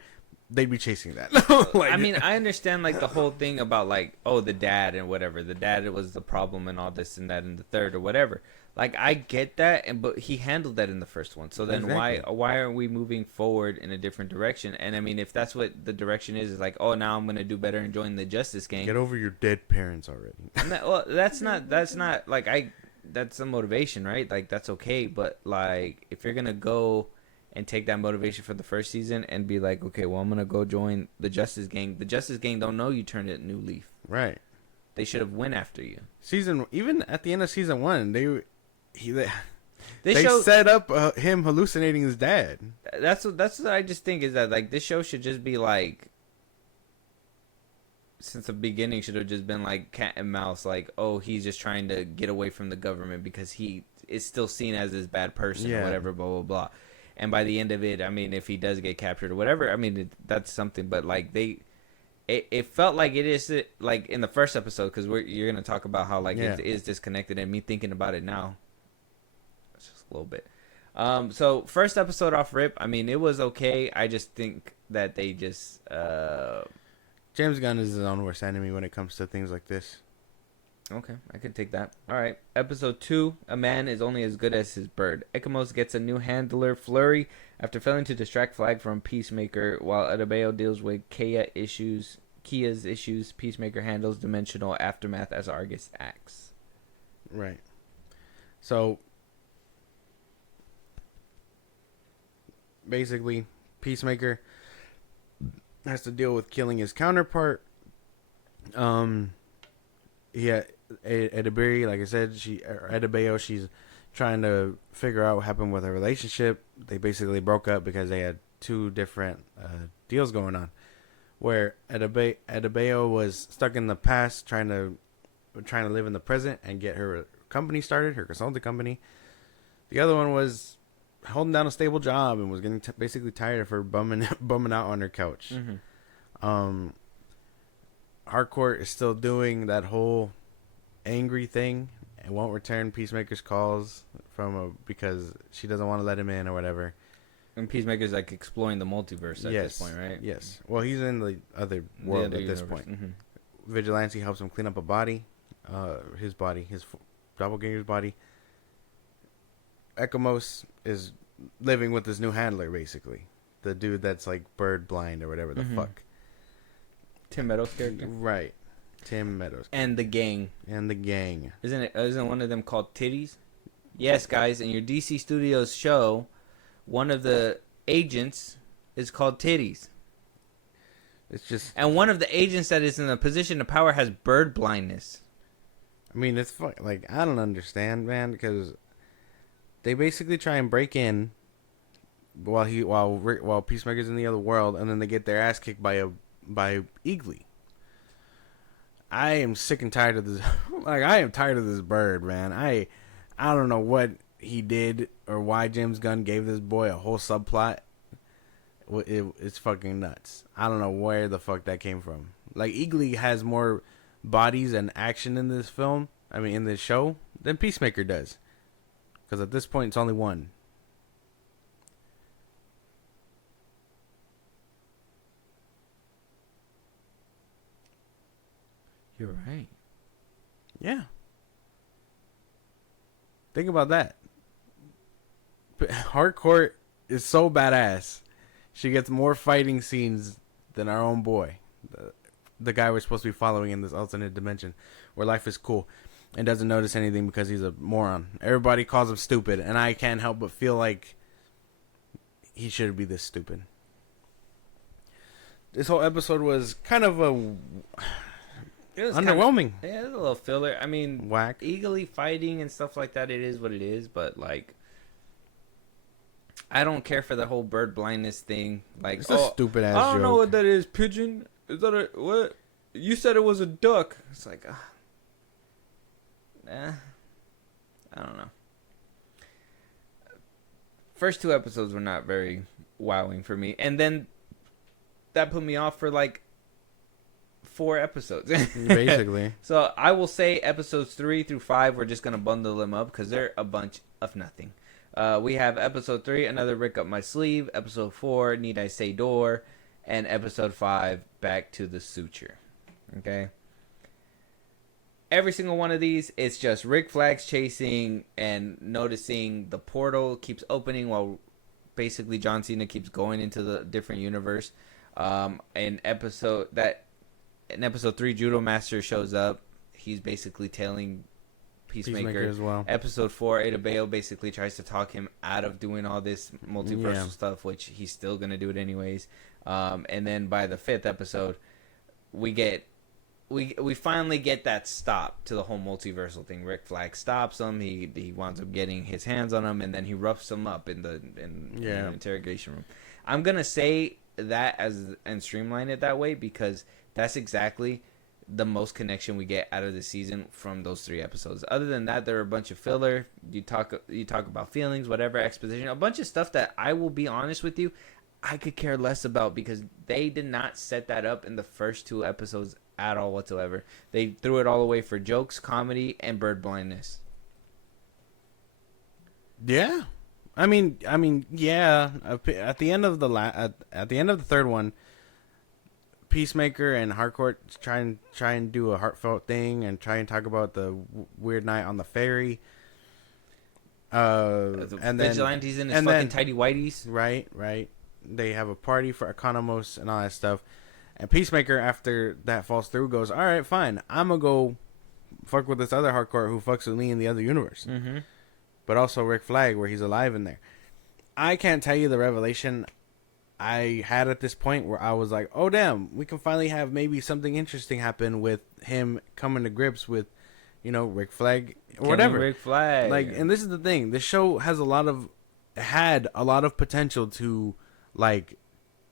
they'd be chasing that. I mean, I understand, like, the whole thing about, like, the dad and whatever. The dad was the problem and all this and that and the third or whatever. Like, I get that, but he handled that in the first one. So then why aren't we moving forward in a different direction? And, I mean, if that's what the direction is like, now I'm going to do better and join the Justice Gang. Get over your dead parents already. Well, that's not, like, that's the motivation, right? Like, that's okay. But, like, if you're going to go and take that motivation for the first season and be like, okay, well, I'm going to go join the Justice Gang. The Justice Gang don't know you turned a new leaf. Right. They should have went after you. Even at the end of season 1, they show, set up him hallucinating his dad. That's what I just think is that, like, this show should just be like, since the beginning should have just been like cat and mouse, like, he's just trying to get away from the government because he is still seen as this bad person or whatever, blah blah blah. And by the end of it, I mean, if he does get captured or whatever, I mean, that's something. But, like, it felt like it is, like, in the first episode, because you're gonna talk about how, like, it is disconnected, and me thinking about it now, a little bit. So first episode off rip, I mean, it was okay. I just think that they just James Gunn is his own worst enemy when it comes to things like this. Okay, I can take that. All right. Episode 2, a man is only as good as his bird. Ekamos gets a new handler, Flurry, after failing to distract Flag from Peacemaker, while Adebayo deals with Kia's issues. Peacemaker handles dimensional aftermath as Argus acts. Right. So, basically, Peacemaker has to deal with killing his counterpart. Yeah, Adebayo, like I said, Adebayo, she's trying to figure out what happened with her relationship. They basically broke up because they had two different deals going on. Where Adebayo was stuck in the past, trying to live in the present and get her company started, her consulting company. The other one was holding down a stable job and was getting basically tired of her bumming out on her couch. Mm-hmm. Harcourt is still doing that whole angry thing and won't return Peacemaker's calls because she doesn't want to let him in or whatever. And Peacemaker's like exploring the multiverse at this point, right? Yes. Well, he's in the other world at this point. Mm-hmm. Vigilante helps him clean up a body, his doppelganger's body. Ekamos is living with this new handler, basically. The dude that's like bird blind or whatever the fuck. Tim Meadows' character. Right. Tim Meadows. And the gang. Isn't one of them called Titties? Yes, guys, in your DC Studios show, one of the agents is called Titties. It's just... And one of the agents that is in a position of power has bird blindness. I mean, it's like, I don't understand, man, because they basically try and break in while Peacemaker's in the other world, and then they get their ass kicked by Eagly. I am sick and tired of this. Like, I am tired of this bird, man. I don't know what he did or why James Gunn gave this boy a whole subplot. It's fucking nuts. I don't know where the fuck that came from. Like, Eagly has more bodies and action in this in this show, than Peacemaker does. Because at this point, it's only one. You're right. Yeah. Think about that. Harcourt is so badass. She gets more fighting scenes than our own boy. The guy we're supposed to be following in this alternate dimension where life is cool and doesn't notice anything because he's a moron. Everybody calls him stupid, and I can't help but feel like he shouldn't be this stupid. This whole episode was kind of underwhelming. Yeah, it was a little filler. I mean, whack. Eagerly fighting and stuff like that, it is what it is, but like, I don't care for the whole bird blindness thing. Like, it's a stupid ass joke. I don't know what that is. Pigeon? Is that a what? You said it was a duck. It's like, I don't know. First two episodes were not very wowing for me, and then that put me off for like 4 episodes, basically. So I will say episodes 3 through 5, we're just gonna bundle them up because they're a bunch of nothing. We have episode 3, another Rick up my sleeve. Episode 4, need I say door, and episode 5, back to the suture. Okay. Every single one of these, it's just Rick Flags chasing and noticing the portal keeps opening while basically John Cena keeps going into the different universe. In episode 3, Judo Master shows up. He's basically tailing Peacemaker as well. Episode 4, Adebayo basically tries to talk him out of doing all this multiversal stuff, which he's still gonna do it anyways. And then by the 5th episode, we finally get that stop to the whole multiversal thing. Rick Flag stops him. He winds up getting his hands on him, and then he roughs him up in the interrogation room. I'm gonna say that and streamline it that way because that's exactly the most connection we get out of the season from those 3 episodes. Other than that, there are a bunch of filler. You talk about feelings, whatever, exposition, a bunch of stuff that I will be honest with you, I could care less about because they did not set that up in the first 2 episodes at all whatsoever. They threw it all away for jokes, comedy, and bird blindness. Yeah, I mean, yeah. At the end of at the end of the third one, Peacemaker and Harcourt try and do a heartfelt thing and try and talk about the weird night on the ferry. And then Vigilante's in his fucking tidy whities. Right. They have a party for Economos and all that stuff. And Peacemaker, after that falls through, goes, all right, fine. I'm going to go fuck with this other Harcourt who fucks with me in the other universe. Mm-hmm. But also Rick Flag, where he's alive in there. I can't tell you the revelation I had at this point where I was like, oh, damn, we can finally have maybe something interesting happen with him coming to grips with, Rick Flag or whatever. Rick Flag. Like, and this is the thing. This show has had a lot of potential to, like,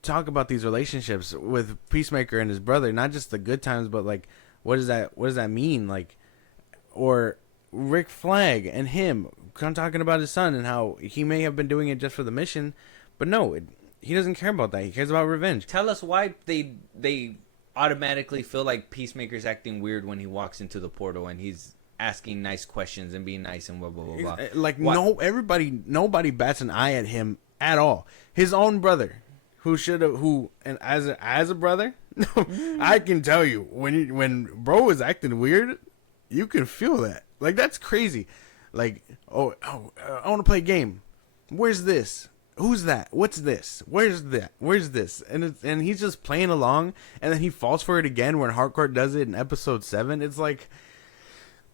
talk about these relationships with Peacemaker and his brother, not just the good times, but like what does that mean, like, or Rick Flag and him talking about his son and how he may have been doing it just for the mission, but no, he doesn't care about that. He cares about revenge. Tell us why they automatically feel like Peacemaker's acting weird when he walks into the portal and he's asking nice questions and being nice and blah blah blah blah. Like, nobody bats an eye at him at all. His own brother, and as a brother, I can tell you when bro is acting weird, you can feel that. Like, that's crazy. Like, I want to play a game. Where's this? Who's that? What's this? Where's that? Where's this? And he's just playing along, and then he falls for it again when Harcourt does it in episode 7. It's like,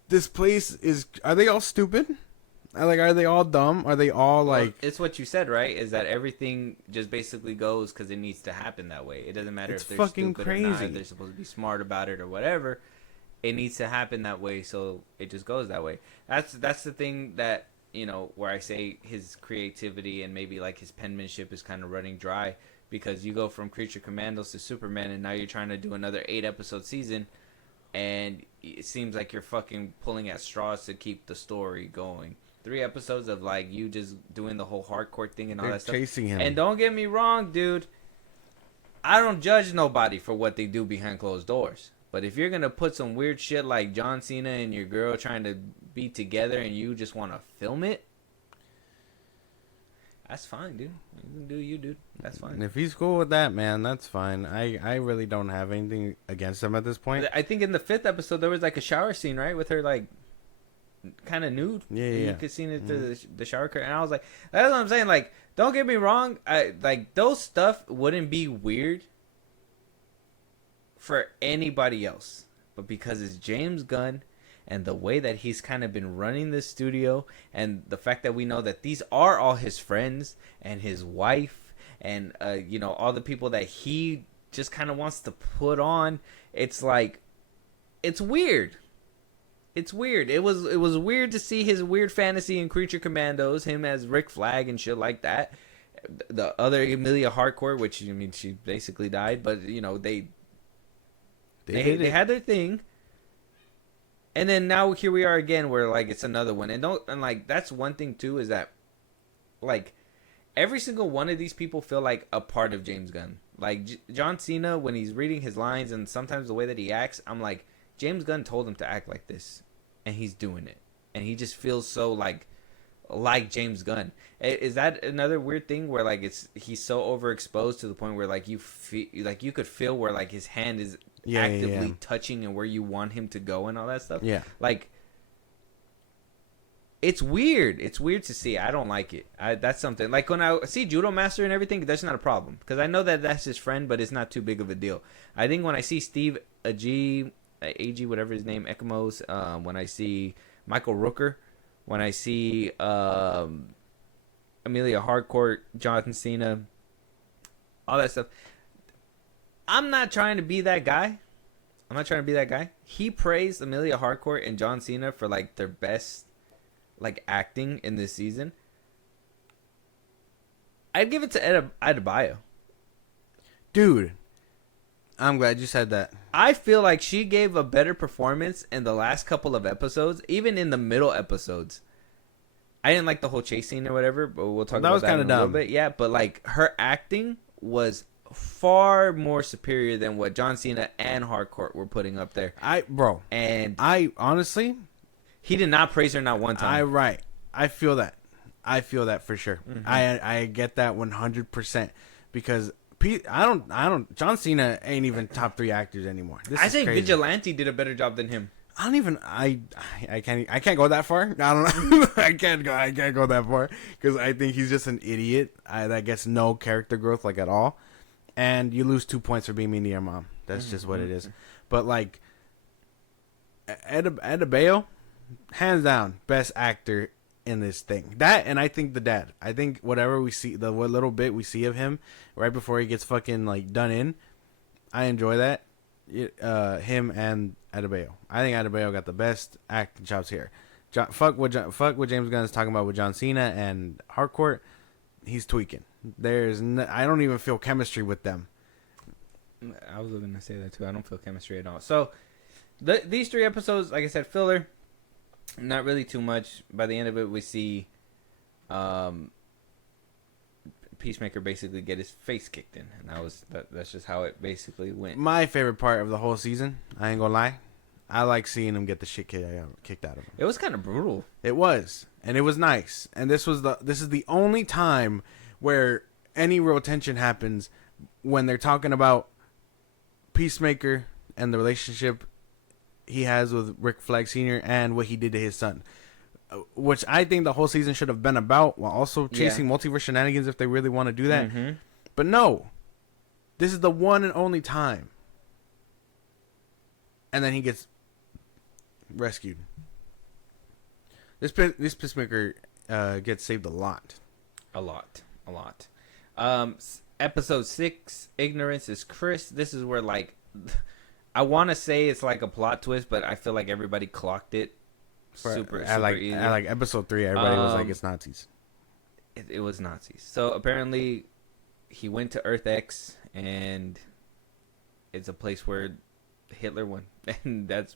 this place is. Are they all stupid? Like, are they all dumb? Are they all like? Well, it's what you said, right? Is that everything just basically goes because it needs to happen that way. It doesn't matter if they're fucking stupid crazy. or not. If they're supposed to be smart about it or whatever. It needs to happen that way, so it just goes that way. That's the thing that, where I say his creativity and maybe like his penmanship is kind of running dry, because you go from Creature Commandos to Superman, and now you're trying to do another 8-episode season, and it seems like you're fucking pulling at straws to keep the story going. 3 episodes of like you just doing the whole hardcore thing and all that stuff. Chasing him. And don't get me wrong, dude. I don't judge nobody for what they do behind closed doors. But if you're gonna put some weird shit like John Cena and your girl trying to be together and you just want to film it, that's fine, dude. You can do you, dude. That's fine. If he's cool with that, man, that's fine. I really don't have anything against him at this point. I think in the 5th episode there was like a shower scene, right, with her like kind of nude. Yeah. You could see it through the shower curtain, and I was like, that's what I'm saying. Like, don't get me wrong. Like those stuff wouldn't be weird for anybody else, but because it's James Gunn and the way that he's kind of been running this studio, and the fact that we know that these are all his friends and his wife and all the people that he just kind of wants to put on, it's like, it's weird. It's weird. It was weird to see his weird fantasy in Creature Commandos, him as Rick Flag and shit like that. The other Emilia Harcourt, which, I mean, she basically died, but they had their thing, and then now here we are again, where like it's another one, and like that's one thing too, is that like every single one of these people feel like a part of James Gunn. Like John Cena, when he's reading his lines and sometimes the way that he acts, I'm like, James Gunn told him to act like this, and he's doing it, and he just feels so like James Gunn. Is that another weird thing where like he's so overexposed to the point where like you could feel where like his hand is actively touching and where you want him to go and all that stuff. Yeah. Like, it's weird. It's weird to see. I don't like it. That's something. Like, when I see Judo Master and everything, that's not a problem. Because I know that that's his friend, but it's not too big of a deal. I think when I see Steve AG, whatever his name, Ekamos, when I see Michael Rooker, when I see Emilia Harcourt, Jonathan Cena, all that stuff, I'm not trying to be that guy. He praised Emilia Harcourt and John Cena for like their best like acting in this season. I'd give it to Adebayo. Dude, I'm glad you said that. I feel like she gave a better performance in the last couple of episodes, even in the middle episodes. I didn't like the whole chase scene or whatever, but we'll talk about that in a little bit. Yeah, but like her acting was far more superior than what John Cena and Harcourt were putting up there. And I honestly, he did not praise her not one time. I feel that. I feel that for sure. Mm-hmm. I get that 100% because I don't. John Cena ain't even top 3 actors anymore. I think crazy. Vigilante did a better job than him. I don't even. I can't go that far. I don't know. I can't go that far because I think he's just an idiot that gets no character growth like at all. And you lose 2 points for being mean to your mom. That's just what it is. But like Adebayo, hands down, best actor in this thing. That, and I think the dad. I think whatever we see, what little bit we see of him right before he gets fucking like done in, I enjoy that. Him and Adebayo. I think Adebayo got the best acting chops here. Fuck what James Gunn is talking about with John Cena and Harcourt. He's tweaking. I don't even feel chemistry with them. I was going to say that too. I don't feel chemistry at all. So these 3 episodes, like I said, filler. Not really too much. By the end of it, we see Peacemaker basically get his face kicked in, and that's just how it basically went. My favorite part of the whole season, I ain't gonna lie, I like seeing him get the shit kicked out of him. It was kind of brutal. It was, and it was nice. And this is the only time where any real tension happens when they're talking about Peacemaker and the relationship he has with Rick Flag Sr. and what he did to his son, which I think the whole season should have been about, while also chasing multiverse shenanigans if they really want to do that. Mm-hmm. But no, this is the one and only time. And then he gets rescued. This Peacemaker gets saved a lot. A lot. Episode 6, Ignorance is Chris. This is where, like, I want to say it's like a plot twist, but I feel like everybody clocked it super easy. At like episode 3, everybody was like, it's Nazis. It was Nazis. So apparently he went to Earth X, and it's a place where Hitler won. And that's,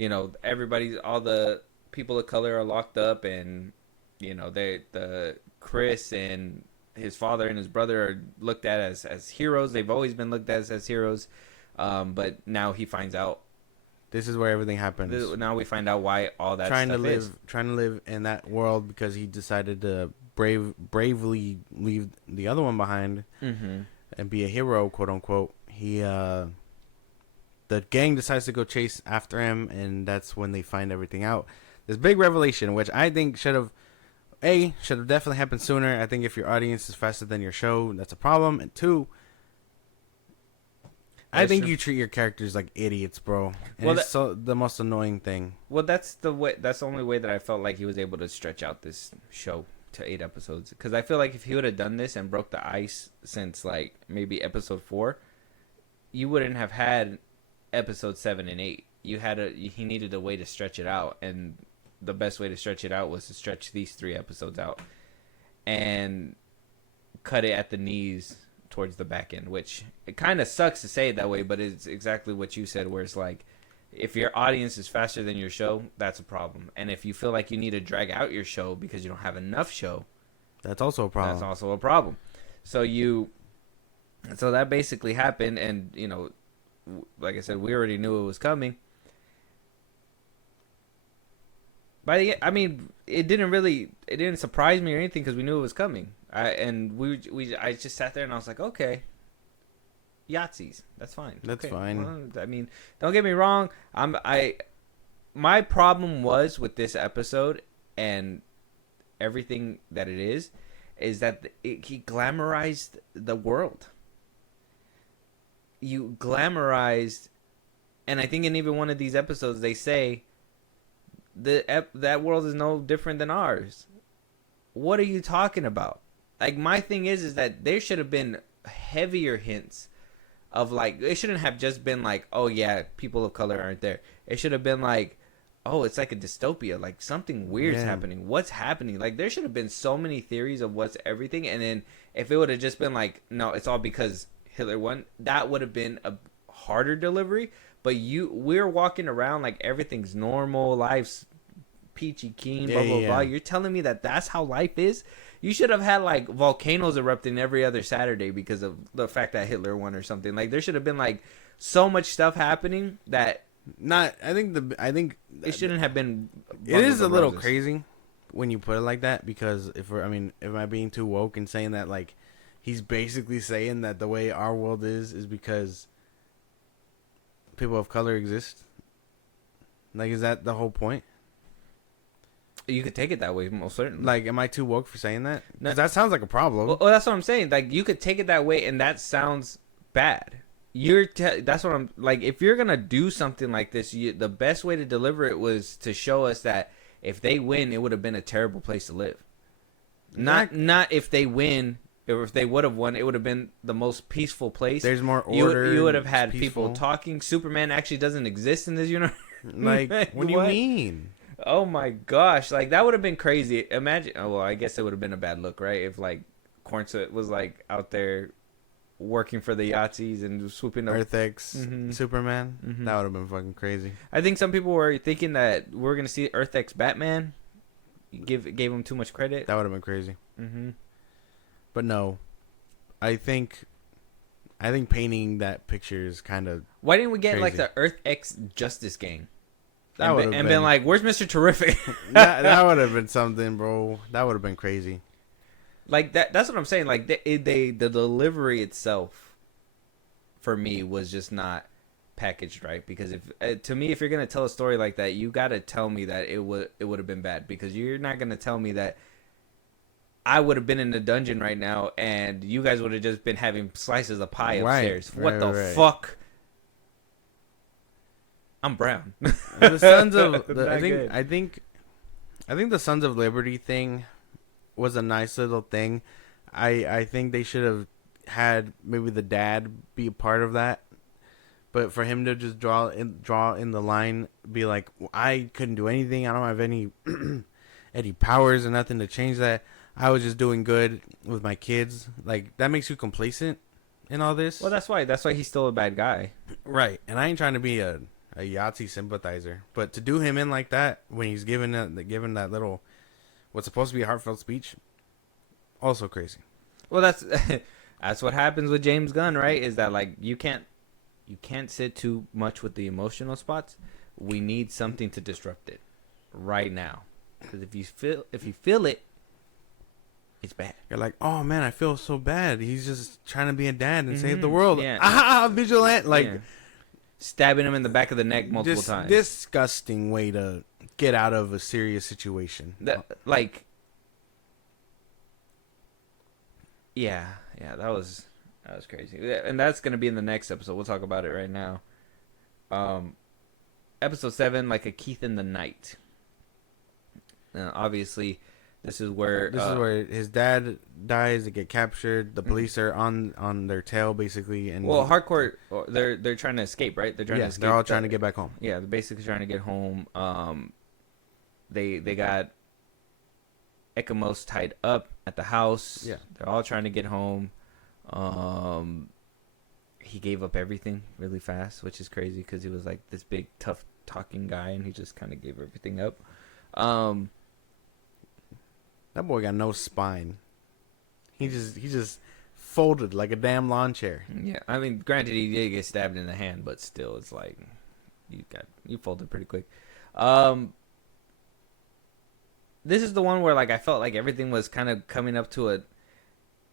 all the people of color are locked up, and, the Chris and his father and his brother are looked at as heroes. They've always been looked at as heroes. But now he finds out. This is where everything happens. Now we find out why all that trying to live in that world because he decided to bravely leave the other one behind and be a hero, quote unquote. The gang decides to go chase after him, and that's when they find everything out. This big revelation, which I think should have definitely happened sooner. I think if your audience is faster than your show, that's a problem. And 2, I think you treat your characters like idiots, bro. And it's the most annoying thing. Well, that's the way. That's the only way that I felt like he was able to stretch out this show to 8 episodes. Because I feel like if he would have done this and broke the ice since like maybe episode 4, you wouldn't have had episode 7 and 8. He needed a way to stretch it out, and the best way to stretch it out was to stretch these 3 episodes out and cut it at the knees towards the back end, which it kind of sucks to say it that way, but it's exactly what you said, where it's like, if your audience is faster than your show, that's a problem. And if you feel like you need to drag out your show because you don't have enough show, that's also a problem. So that basically happened, and like I said, we already knew it was coming. But it didn't surprise me or anything because we knew it was coming. I just sat there and I was like, okay, Yahtzees, that's fine. That's fine. Well, don't get me wrong. My problem was with this episode and everything that it is that he glamorized the world. You glamorized, and I think in even one of these episodes they say that world is no different than ours. What are you talking about? Like, my thing is that there should have been heavier hints of, like, it shouldn't have just been like, oh yeah, people of color aren't there. It should have been like, oh, it's like a dystopia, like something weird's happening. What's happening? Like, there should have been so many theories of what's everything, and then if it would have just been like, no, it's all because Hitler won, that would have been a harder delivery. But we're walking around like everything's normal, life's peachy keen, blah blah blah. You're telling me that that's how life is? You should have had like volcanoes erupting every other Saturday because of the fact that Hitler won or something. Like, there should have been like so much stuff happening that I think it shouldn't have been. It is a little crazy, when you put it like that, because am I being too woke in saying that like he's basically saying that the way our world is because people of color exist? Like, is that the whole point? You could take it that way, most certainly. Like, am I too woke for saying that? No. 'Cause that sounds like a problem. Well, that's what I'm saying. Like, you could take it that way, and that sounds bad. That's what I'm like. If you're gonna do something like this, the best way to deliver it was to show us that if they win, it would have been a terrible place to live. Not if they win, or if they would have won, it would have been the most peaceful place. There's more order. You would have had peaceful. people talking. Superman actually doesn't exist in this universe. Like, what do you mean? Oh my gosh! Like, that would have been crazy. Imagine. Oh, well, I guess it would have been a bad look, right? If like Cornset was like out there working for the Yahtzees and swooping up Earth X Superman. That would have been fucking crazy. I think some people were thinking that we're gonna see Earth X Batman. Gave him too much credit. That would have been crazy. Mm-hmm. But no, I think painting that picture is kind of. Why didn't we get crazy. like the Earth X Justice Gang? That would have been like, where's Mr. Terrific? that would have been something, bro. That would have been crazy. Like that's what I'm saying. Like the delivery itself, for me, was just not packaged right. Because to me, if you're gonna tell a story like that, you gotta tell me that it would have been bad. Because you're not gonna tell me that I would have been in the dungeon right now and you guys would have just been having slices of pie upstairs. What the fuck? I'm brown. The Sons of I think the Sons of Liberty thing was a nice little thing. I think they should have had maybe the dad be a part of that, but for him to just draw in the line, be like, I couldn't do anything. I don't have any any powers or nothing to change that. I was just doing good with my kids. Like, that makes you complacent in all this. Well, that's why he's still a bad guy, right? And I ain't trying to be a Yahtzee sympathizer, but to do him in like that when he's given that little what's supposed to be a heartfelt speech, also crazy. Well, that's what happens with James Gunn, right? Is that like you can't sit too much with the emotional spots. We need something to disrupt it right now, because if you feel it, it's bad. You're like, oh man, I feel so bad. He's just trying to be a dad and save the world. Yeah. Vigilant, like. Yeah. Stabbing him in the back of the neck multiple times. Disgusting way to get out of a serious situation. That was crazy. And that's gonna be in the next episode. We'll talk about it right now. Episode 7, like a Keith in the Night. Obviously, this is where his dad dies. They get captured. The police are on their tail basically, and hardcore. They're trying to escape, right? They're trying to escape. They're all trying to get back home. Yeah, they're basically trying to get home. They got Ekamos tied up at the house. Yeah, they're all trying to get home. He gave up everything really fast, which is crazy because he was like this big, tough talking guy, and he just kind of gave everything up. That boy got no spine. He just folded like a damn lawn chair. Yeah, I mean, granted, he did get stabbed in the hand, but still, it's like you folded pretty quick. This is the one where like I felt like everything was kind of coming up to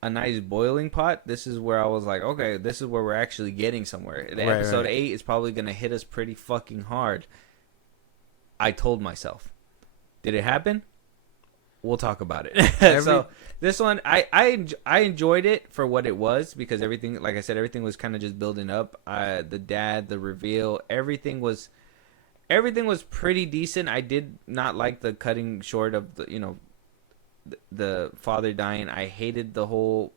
a nice boiling pot. This is where I was like, okay, this is where we're actually getting somewhere. Episode 8 is probably gonna hit us pretty fucking hard. I told myself. Did it happen? We'll talk about it. So this one, I enjoyed it for what it was, because everything, like I said, everything was kind of just building up. The dad, the reveal, everything was pretty decent. I did not like the cutting short of the father dying. I hated the whole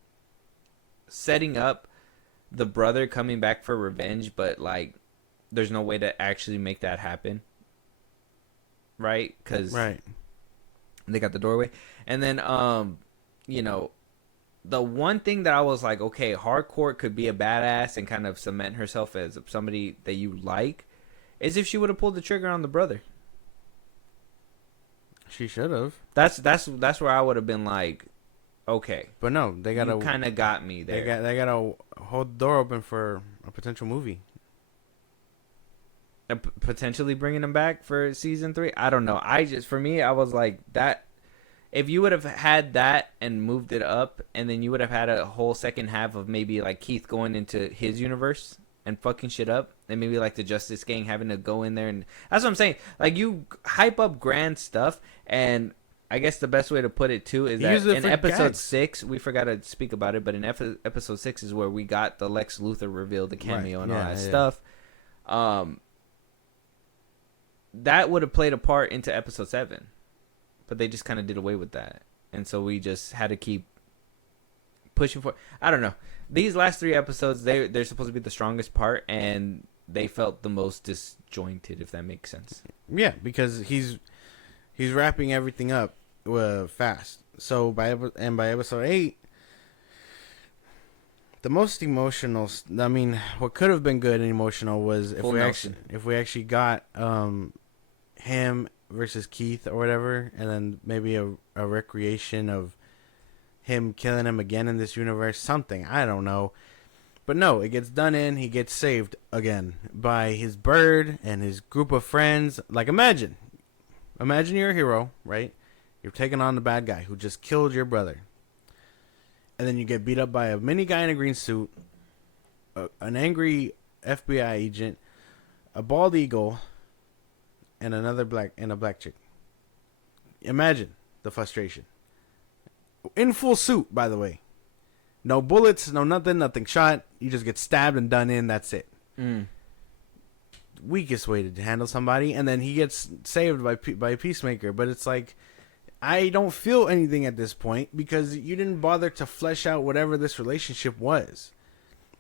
setting up the brother coming back for revenge, but like there's no way to actually make that happen, right? Because they got the doorway. And then, the one thing that I was like, okay, Hardcore could be a badass and kind of cement herself as somebody that you like, is if she would have pulled the trigger on the brother. She should have. That's where I would have been like, okay. But no, they gotta kind of got me there. They gotta hold the door open for a potential movie. Potentially bringing him back for season 3. I don't know. For me, I was like that. if you would have had that and moved it up, and then you would have had a whole second half of maybe like Keith going into his universe and fucking shit up, and maybe like the Justice Gang having to go in there, and that's what I'm saying. Like, you hype up grand stuff, and I guess the best way to put it too is that in episode 6, we forgot to speak about it, but in episode 6 is where we got the Lex Luthor reveal, the cameo, and all that stuff. That would have played a part into episode 7, but they just kind of did away with that, and so we just had to keep pushing for. I don't know. These last 3 episodes, they're supposed to be the strongest part, and they felt the most disjointed, if that makes sense. Yeah, because he's wrapping everything up fast. So by episode 8, the most emotional. I mean, what could have been good and emotional was if we actually got him versus Keith or whatever, and then maybe a recreation of him killing him again in this universe, something, I don't know. But no, it gets done in, he gets saved again by his bird and his group of friends. Like, imagine you're a hero, right? You're taking on the bad guy who just killed your brother. And then you get beat up by a mini guy in a green suit, an angry FBI agent, a bald eagle, and a black chick. Imagine the frustration. In full suit, by the way. No bullets, no nothing shot. You just get stabbed and done in, that's it. Weakest way to handle somebody. And then he gets saved by Peacemaker. But it's like, I don't feel anything at this point because you didn't bother to flesh out whatever this relationship was.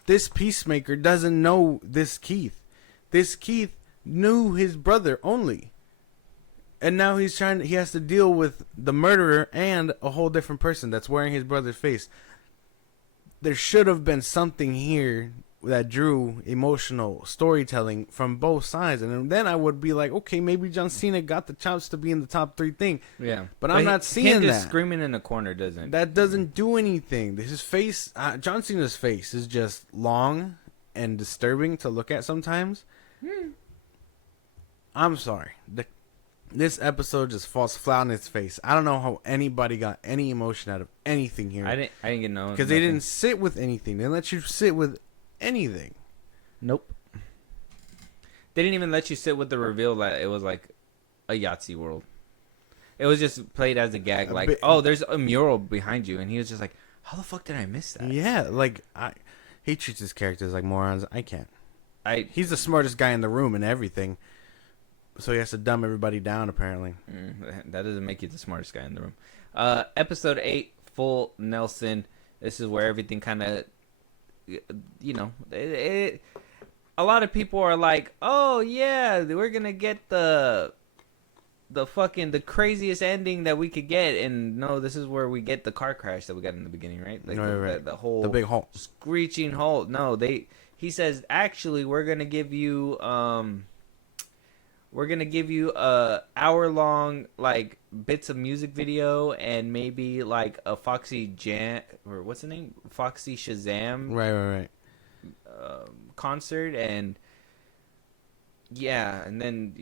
This Peacemaker doesn't know this Keith. This Keith knew his brother only. And now he has to deal with the murderer and a whole different person that's wearing his brother's face. There should have been something here that drew emotional storytelling from both sides. And then I would be like, okay, maybe John Cena got the chops to be in the top 3 thing. Yeah. But I'm not seeing that. Just screaming in the corner doesn't. That doesn't do anything. His face, John Cena's face is just long and disturbing to look at sometimes. I'm sorry. This episode just falls flat on its face. I don't know how anybody got any emotion out of anything here. I didn't get no. Because they didn't sit with anything. They didn't let you sit with anything. Nope. They didn't even let you sit with the reveal that it was like a Yahtzee world. It was just played as a gag, like, oh, there's a mural behind you, and he was just like, how the fuck did I miss that? Yeah, like he treats his characters like morons. I can't. He's the smartest guy in the room and everything. So he has to dumb everybody down, apparently. That doesn't make you the smartest guy in the room. Episode 8, Full Nelson. This is where everything kind of, a lot of people are like, oh, yeah, we're going to get the craziest ending that we could get. And no, this is where we get the car crash that we got in the beginning, right? Like the big hole. Screeching hole. No, he says, actually, we're going to give you... we're gonna give you a hour-long like bits of music video and maybe like a Foxy Jam or what's the name? Foxy Shazam. Right. Concert, and yeah, and then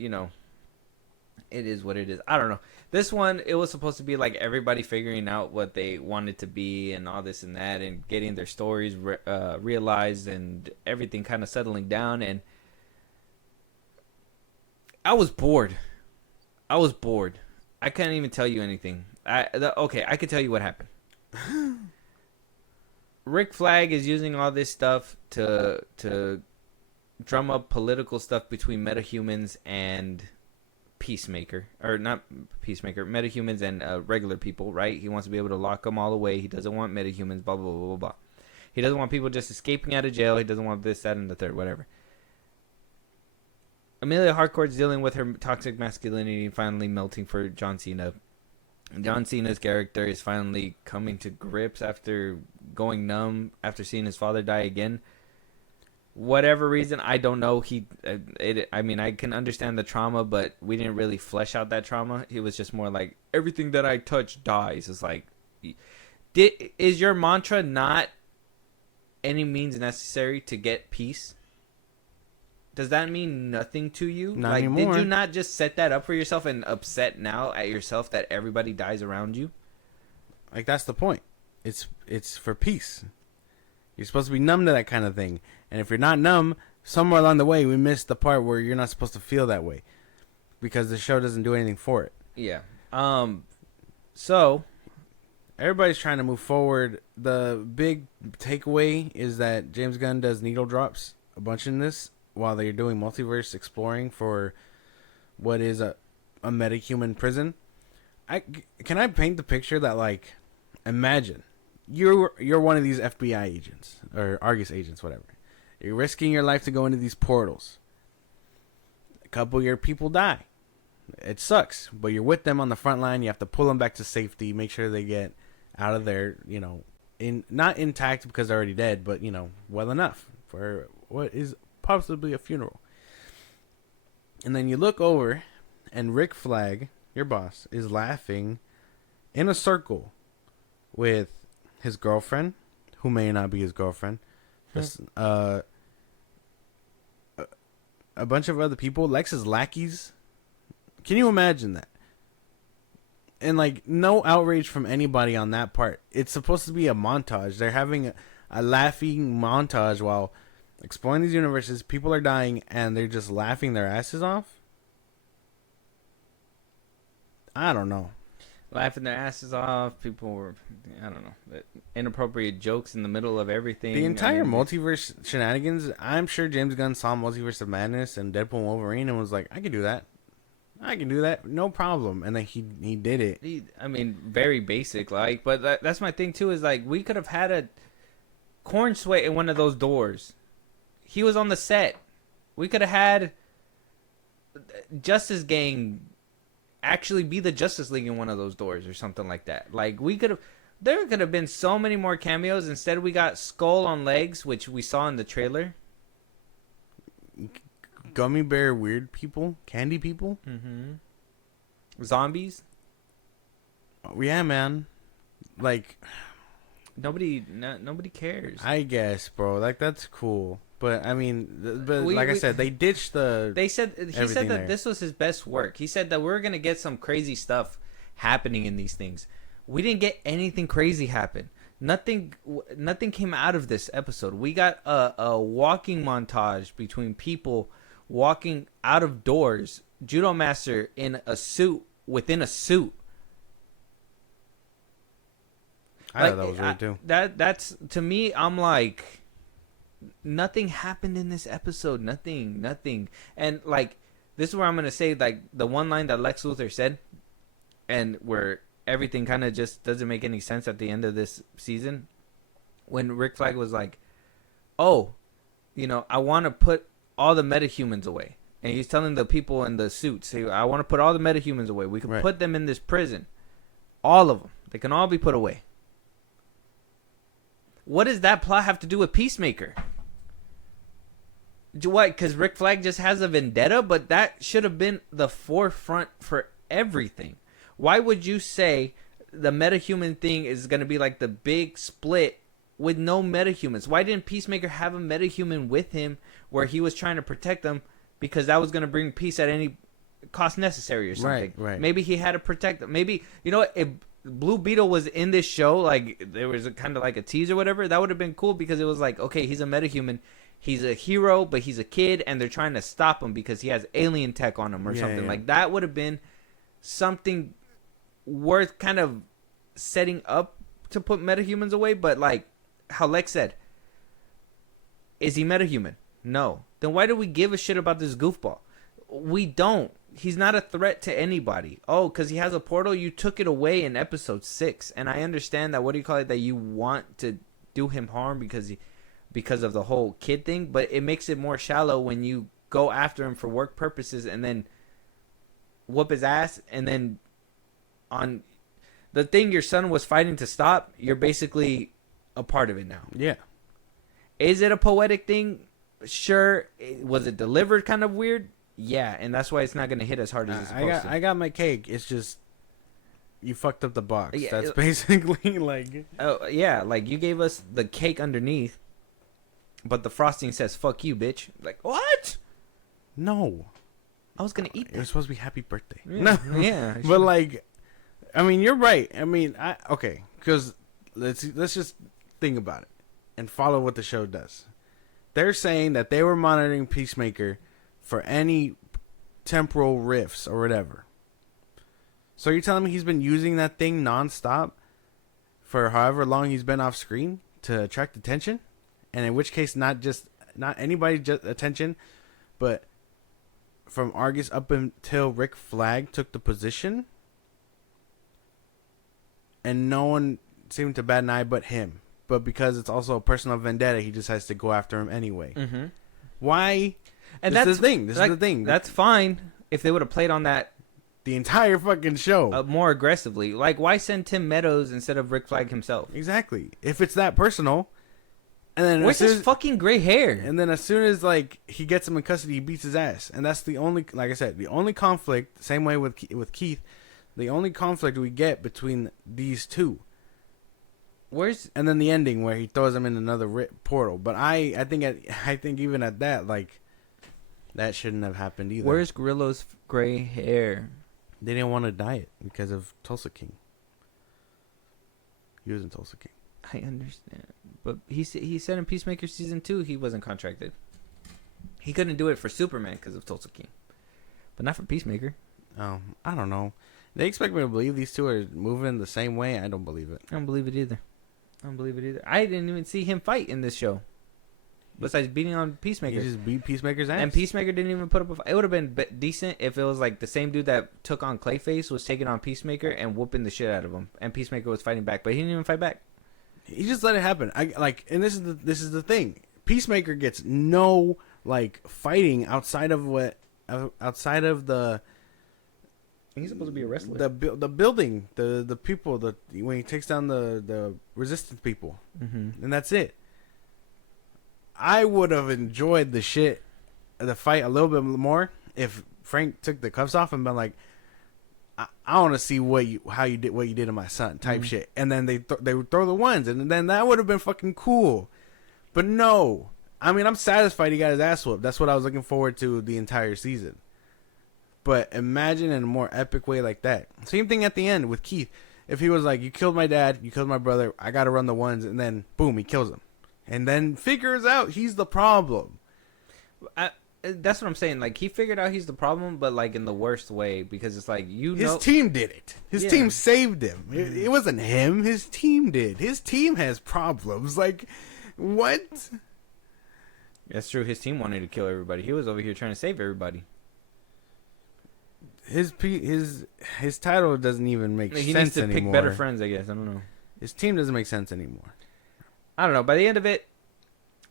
it is what it is. I don't know. This one, it was supposed to be like everybody figuring out what they wanted to be and all this and that, and getting their stories realized and everything kind of settling down. And I was bored. I couldn't even tell you anything. I could tell you what happened. Rick Flag is using all this stuff to drum up political stuff between metahumans and Peacemaker. Or not Peacemaker, metahumans and regular people, right? He wants to be able to lock them all away. He doesn't want metahumans, blah, blah, blah, blah, blah. He doesn't want people just escaping out of jail. He doesn't want this, that, and the third, whatever. Amelia Harcourt's dealing with her toxic masculinity and finally melting for John Cena. John Cena's character is finally coming to grips after going numb after seeing his father die again. Whatever reason, I don't know. I can understand the trauma, but we didn't really flesh out that trauma. It was just more like, everything that I touch dies. It's like, is your mantra not any means necessary to get peace? Does that mean nothing to you? Not anymore. Did you not just set that up for yourself and upset now at yourself that everybody dies around you? Like, that's the point. It's for peace. You're supposed to be numb to that kind of thing. And if you're not numb, somewhere along the way, we missed the part where you're not supposed to feel that way. Because the show doesn't do anything for it. Yeah. So, everybody's trying to move forward. The big takeaway is that James Gunn does needle drops a bunch in this while they're doing multiverse exploring for what is a metahuman prison. Can I paint the picture that, like, imagine you're one of these FBI agents or Argus agents, whatever. You're risking your life to go into these portals. A couple of your people die. It sucks, but you're with them on the front line. You have to pull them back to safety, make sure they get out of there, not intact because they're already dead, but, well enough for what is possibly a funeral. And then you look over, and Rick Flag, your boss, is laughing in a circle with his girlfriend, who may not be his girlfriend, a bunch of other people, Lex's lackeys. Can you imagine that? And, like, no outrage from anybody on that part. It's supposed to be a montage. They're having a laughing montage while exploring these universes. People are dying, and they're just laughing their asses off. I don't know. Laughing their asses off. People were, I don't know, inappropriate jokes in the middle of everything. The entire multiverse shenanigans, I'm sure James Gunn saw Multiverse of Madness and Deadpool and Wolverine and was like, I can do that. No problem. And then he did it. Very basic, like, but that's my thing too, is like, we could have had a Corn Sweat in one of those doors. He was on the set. We could have had Justice Gang actually be the Justice League in one of those doors or something like that. Like, there could have been so many more cameos. Instead, we got Skull on legs, which we saw in the trailer. Gummy bear weird people, candy people, zombies. Yeah, man. Like, nobody cares. I guess, bro. Like, that's cool, but I mean, I said, they ditched the. He said that this was his best work. He said that we're gonna get some crazy stuff happening in these things. We didn't get anything crazy happen. Nothing came out of this episode. We got a walking montage between people walking out of doors, Judo Master in a suit within a suit. I thought that was weird too. That's, to me, I'm like, nothing happened in this episode. Nothing. And, like, this is where I'm gonna say, like, the one line that Lex Luthor said, and where everything kind of just doesn't make any sense at the end of this season, when Rick Flag was like, oh, I want to put all the metahumans away. And he's telling the people in the suits, hey, I want to put all the metahumans away. We can put them in this prison. All of them. They can all be put away. What does that plot have to do with Peacemaker? What? Because Rick Flag just has a vendetta? But that should have been the forefront for everything. Why would you say the metahuman thing is going to be like the big split with no metahumans? Why didn't Peacemaker have a metahuman with him where he was trying to protect them, because that was going to bring peace at any cost necessary or something? Right. Maybe he had to protect them. Maybe, if Blue Beetle was in this show, like, there was kind of like a tease or whatever, that would have been cool, because it was like, okay, he's a metahuman. He's a hero, but he's a kid, and they're trying to stop him because he has alien tech on him or something. Like, that would have been something worth kind of setting up to put metahumans away. But, like how Lex said, is he metahuman? No. Then why do we give a shit about this goofball? We don't. He's not a threat to anybody. Oh, because he has a portal? You took it away in episode 6. And I understand that, that you want to do him harm because of the whole kid thing. But it makes it more shallow when you go after him for work purposes and then whoop his ass. And then on the thing your son was fighting to stop, you're basically a part of it now. Yeah. Is it a poetic thing? Sure. Was it delivered kind of weird? Yeah, and that's why it's not going to hit as hard as it's supposed to. I got my cake. It's just, you fucked up the box. Yeah, that's basically like... Oh, yeah, like, you gave us the cake underneath, but the frosting says, fuck you, bitch. Like, what? No. I was going to eat that. It was supposed to be happy birthday. Yeah. No. Yeah. But, like, I mean, you're right. I mean, okay. because let's just think about it and follow what the show does. They're saying that they were monitoring Peacemaker for any temporal rifts or whatever. So you're telling me he's been using that thing nonstop for however long he's been off screen to attract attention? And in which case, not anybody's attention, but from Argus up until Rick Flag took the position, and no one seemed to bat an eye but him. But because it's also a personal vendetta, he decides to go after him anyway. Mm-hmm. Why? And this that's is the thing. This is the thing. That's fine if they would have played on that the entire fucking show more aggressively. Like, why send Tim Meadows instead of Rick Flag himself? Exactly. If it's that personal, and then where's his fucking gray hair? And then as soon as like he gets him in custody, he beats his ass, and that's the only, like I said, the only conflict. Same way with Keith, the only conflict we get between these two. And then the ending where he throws him in another portal. But I think even at that, like, that shouldn't have happened either. Where's Grillo's gray hair? They didn't want to dye it because of Tulsa King. He was in Tulsa King. I understand, but he said in Peacemaker season 2 he wasn't contracted. He couldn't do it for Superman because of Tulsa King, but not for Peacemaker. Oh, I don't know. They expect me to believe these two are moving the same way. I don't believe it. I don't believe it either. I didn't even see him fight in this show. Besides beating on Peacemaker. He just beat Peacemaker's ass. And Peacemaker didn't even put up a fight. It would have been decent if it was like the same dude that took on Clayface was taking on Peacemaker and whooping the shit out of him. And Peacemaker was fighting back. But he didn't even fight back. He just let it happen. And this is the thing. Peacemaker gets no like fighting outside of the. He's supposed to be a wrestler. The building, the people, when he takes down the resistance people, and that's it. I would have enjoyed the fight a little bit more if Frank took the cuffs off and been like, I want to see what you did to my son type shit, and then they would throw the ones, and then that would have been fucking cool. But no, I mean, I'm satisfied he got his ass whooped. That's what I was looking forward to the entire season. But imagine in a more epic way like that. Same thing at the end with Keith. If he was like, you killed my dad, you killed my brother, I got to run the ones, and then boom, he kills him. And then figures out he's the problem. That's what I'm saying. Like, he figured out he's the problem, but like in the worst way, because it's like, his team did it. His team saved him. It wasn't him. His team did. His team has problems. Like, what? That's true. His team wanted to kill everybody. He was over here trying to save everybody. His title doesn't even make sense anymore. He needs to pick better friends, I guess. I don't know. His team doesn't make sense anymore. I don't know. By the end of it,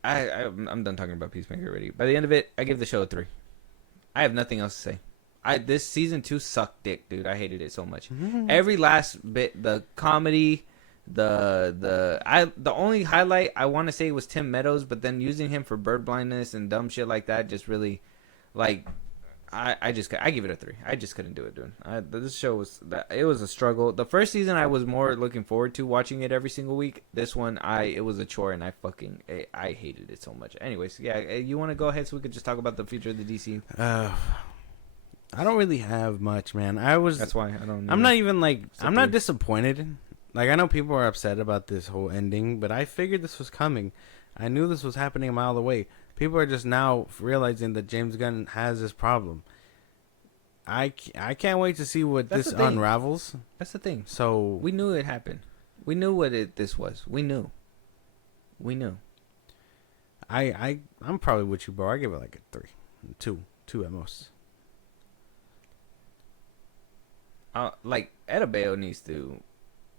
I'm done talking about Peacemaker already. By the end of it, I give the show a 3. I have nothing else to say. This season 2 sucked dick, dude. I hated it so much. Every last bit, the comedy, the only highlight I want to say was Tim Meadows, but then using him for bird blindness and dumb shit like that just really, like, I give it a 3. I just couldn't do it, dude. This show was a struggle. The first season I was more looking forward to watching it every single week. This one it was a chore, and I hated it so much. Anyways, yeah, you want to go ahead so we could just talk about the future of the DC? I don't really have much, man. That's why I don't. I'm not even like I'm not disappointed. Like, I know people are upset about this whole ending, but I figured this was coming. I knew this was happening a mile away. People are just now realizing that James Gunn has this problem. I can't wait to see what this unravels. That's the thing. So we knew it happened. We knew what this was. We knew. I'm probably with you, bro. I give it like a 3, 2 at most. Like, Etta Bayo needs to.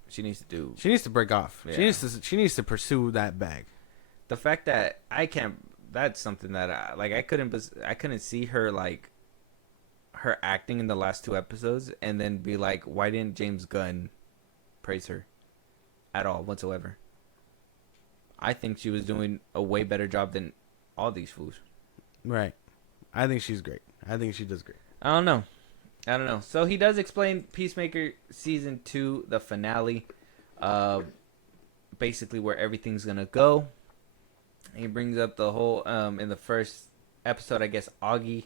She needs to break off. Yeah. She needs to pursue that bag. The fact that I can't. That's something that I couldn't see her, like, her acting in the last 2 episodes and then be like, why didn't James Gunn praise her at all whatsoever? I think she was doing a way better job than all these fools. Right. I think she's great. I think she does great. I don't know. So he does explain Peacemaker season 2, the finale, basically where everything's gonna go. He brings up the whole in the first episode, I guess Augie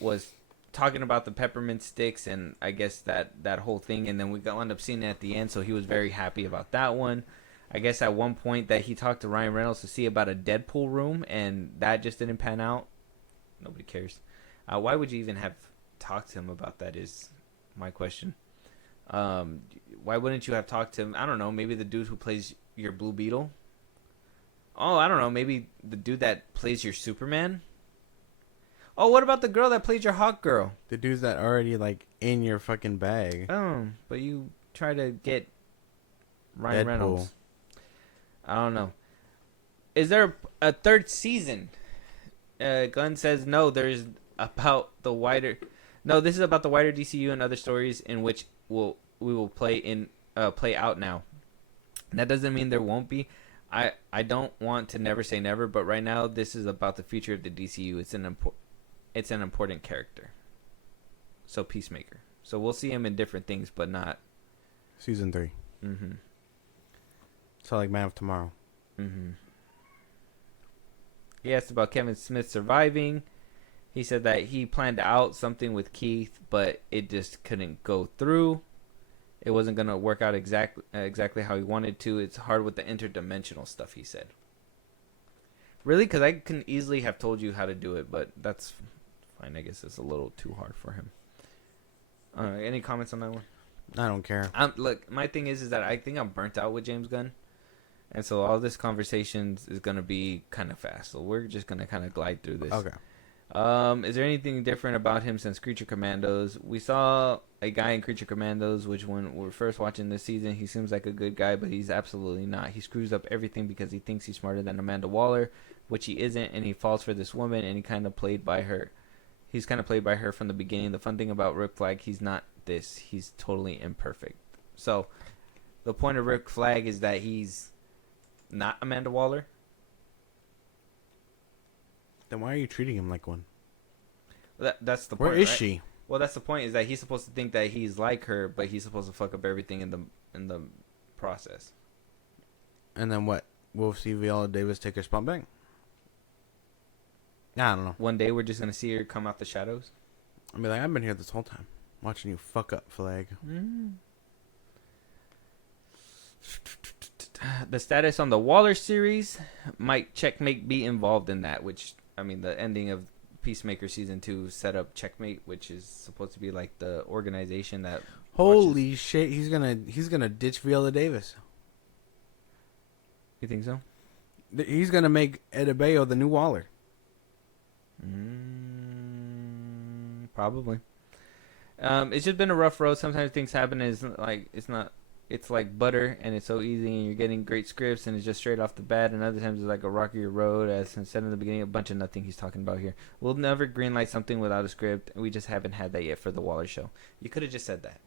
was talking about the peppermint sticks and I guess that whole thing, and then we wound up seeing it at the end, so he was very happy about that one. I guess at one point that he talked to Ryan Reynolds to see about a Deadpool room, and that just didn't pan out. Nobody cares. Why would you even have talked to him about that is my question. Why wouldn't you have talked to him? I don't know, maybe the dude who plays your Blue Beetle. Oh, I don't know, maybe the dude that plays your Superman. Oh, what about the girl that played your Hawk Girl? The dudes that already like in your fucking bag. Oh, but you try to get Ryan Reynolds. I don't know. Is there a third season? Gunn says no. There's about the wider. No, this is about the wider DCU and other stories in which we will play out now. That doesn't mean there won't be. I don't want to never say never, but right now this is about the future of the DCU. It's an important character. So Peacemaker. So we'll see him in different things, but not Season 3. Mm-hmm. So like Man of Tomorrow. Mm-hmm. He asked about Kevin Smith surviving. He said that he planned out something with Keith, but it just couldn't go through. It wasn't going to work out exactly how he wanted to. It's hard with the interdimensional stuff, he said. Really? Because I can easily have told you how to do it, but that's fine. I guess it's a little too hard for him. Any comments on that one? I don't care. Look, my thing is that I think I'm burnt out with James Gunn. And so all this conversations is going to be kind of fast. So we're just going to kind of glide through this. Okay. Is there anything different about him since Creature Commandos? We saw a guy in Creature Commandos, which when we were first watching this season, he seems like a good guy, but he's absolutely not. He screws up everything because he thinks he's smarter than Amanda Waller, which he isn't, and he falls for this woman, and he kind of played by her. He's kind of played by her from the beginning. The fun thing about Rick Flag, he's not this. He's totally imperfect. So the point of Rick Flag is that he's not Amanda Waller. Then why are you treating him like one? That's the point. Where is right? she? Well, that's the point. Is that he's supposed to think that he's like her, but he's supposed to fuck up everything in the process. And then what? We'll see Viola Davis take her spot back? I don't know. One day we're just gonna see her come out the shadows. I mean, like, I've been here this whole time, watching you fuck up, Flag. The status on the Waller series, might Checkmate be involved in that? Which, I mean, the ending of Peacemaker season 2 set up Checkmate, which is supposed to be like the organization that. Holy shit! He's gonna ditch Viola Davis. You think so? He's gonna make Adebayo the new Waller. Probably. It's just been a rough road. Sometimes things happen. It's like butter, and it's so easy, and you're getting great scripts, and it's just straight off the bat. And other times it's like a rockier road, as said in the beginning, a bunch of nothing he's talking about here. We'll never greenlight something without a script. We just haven't had that yet for the Waller show. You could have just said that.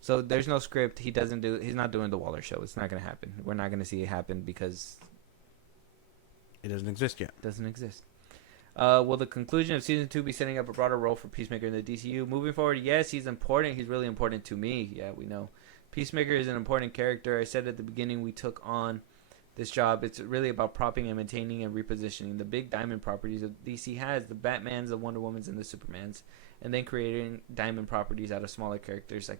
So there's no script. He's not doing the Waller show. It's not going to happen. We're not going to see it happen because it doesn't exist yet. It doesn't exist. Will the conclusion of season 2 be setting up a broader role for Peacemaker in the DCU? Moving forward, yes, he's important. He's really important to me. Yeah, we know. Peacemaker is an important character. I said at the beginning we took on this job. It's really about propping and maintaining and repositioning the big diamond properties that DC has, the Batmans, the Wonder Womans, and the Supermans, and then creating diamond properties out of smaller characters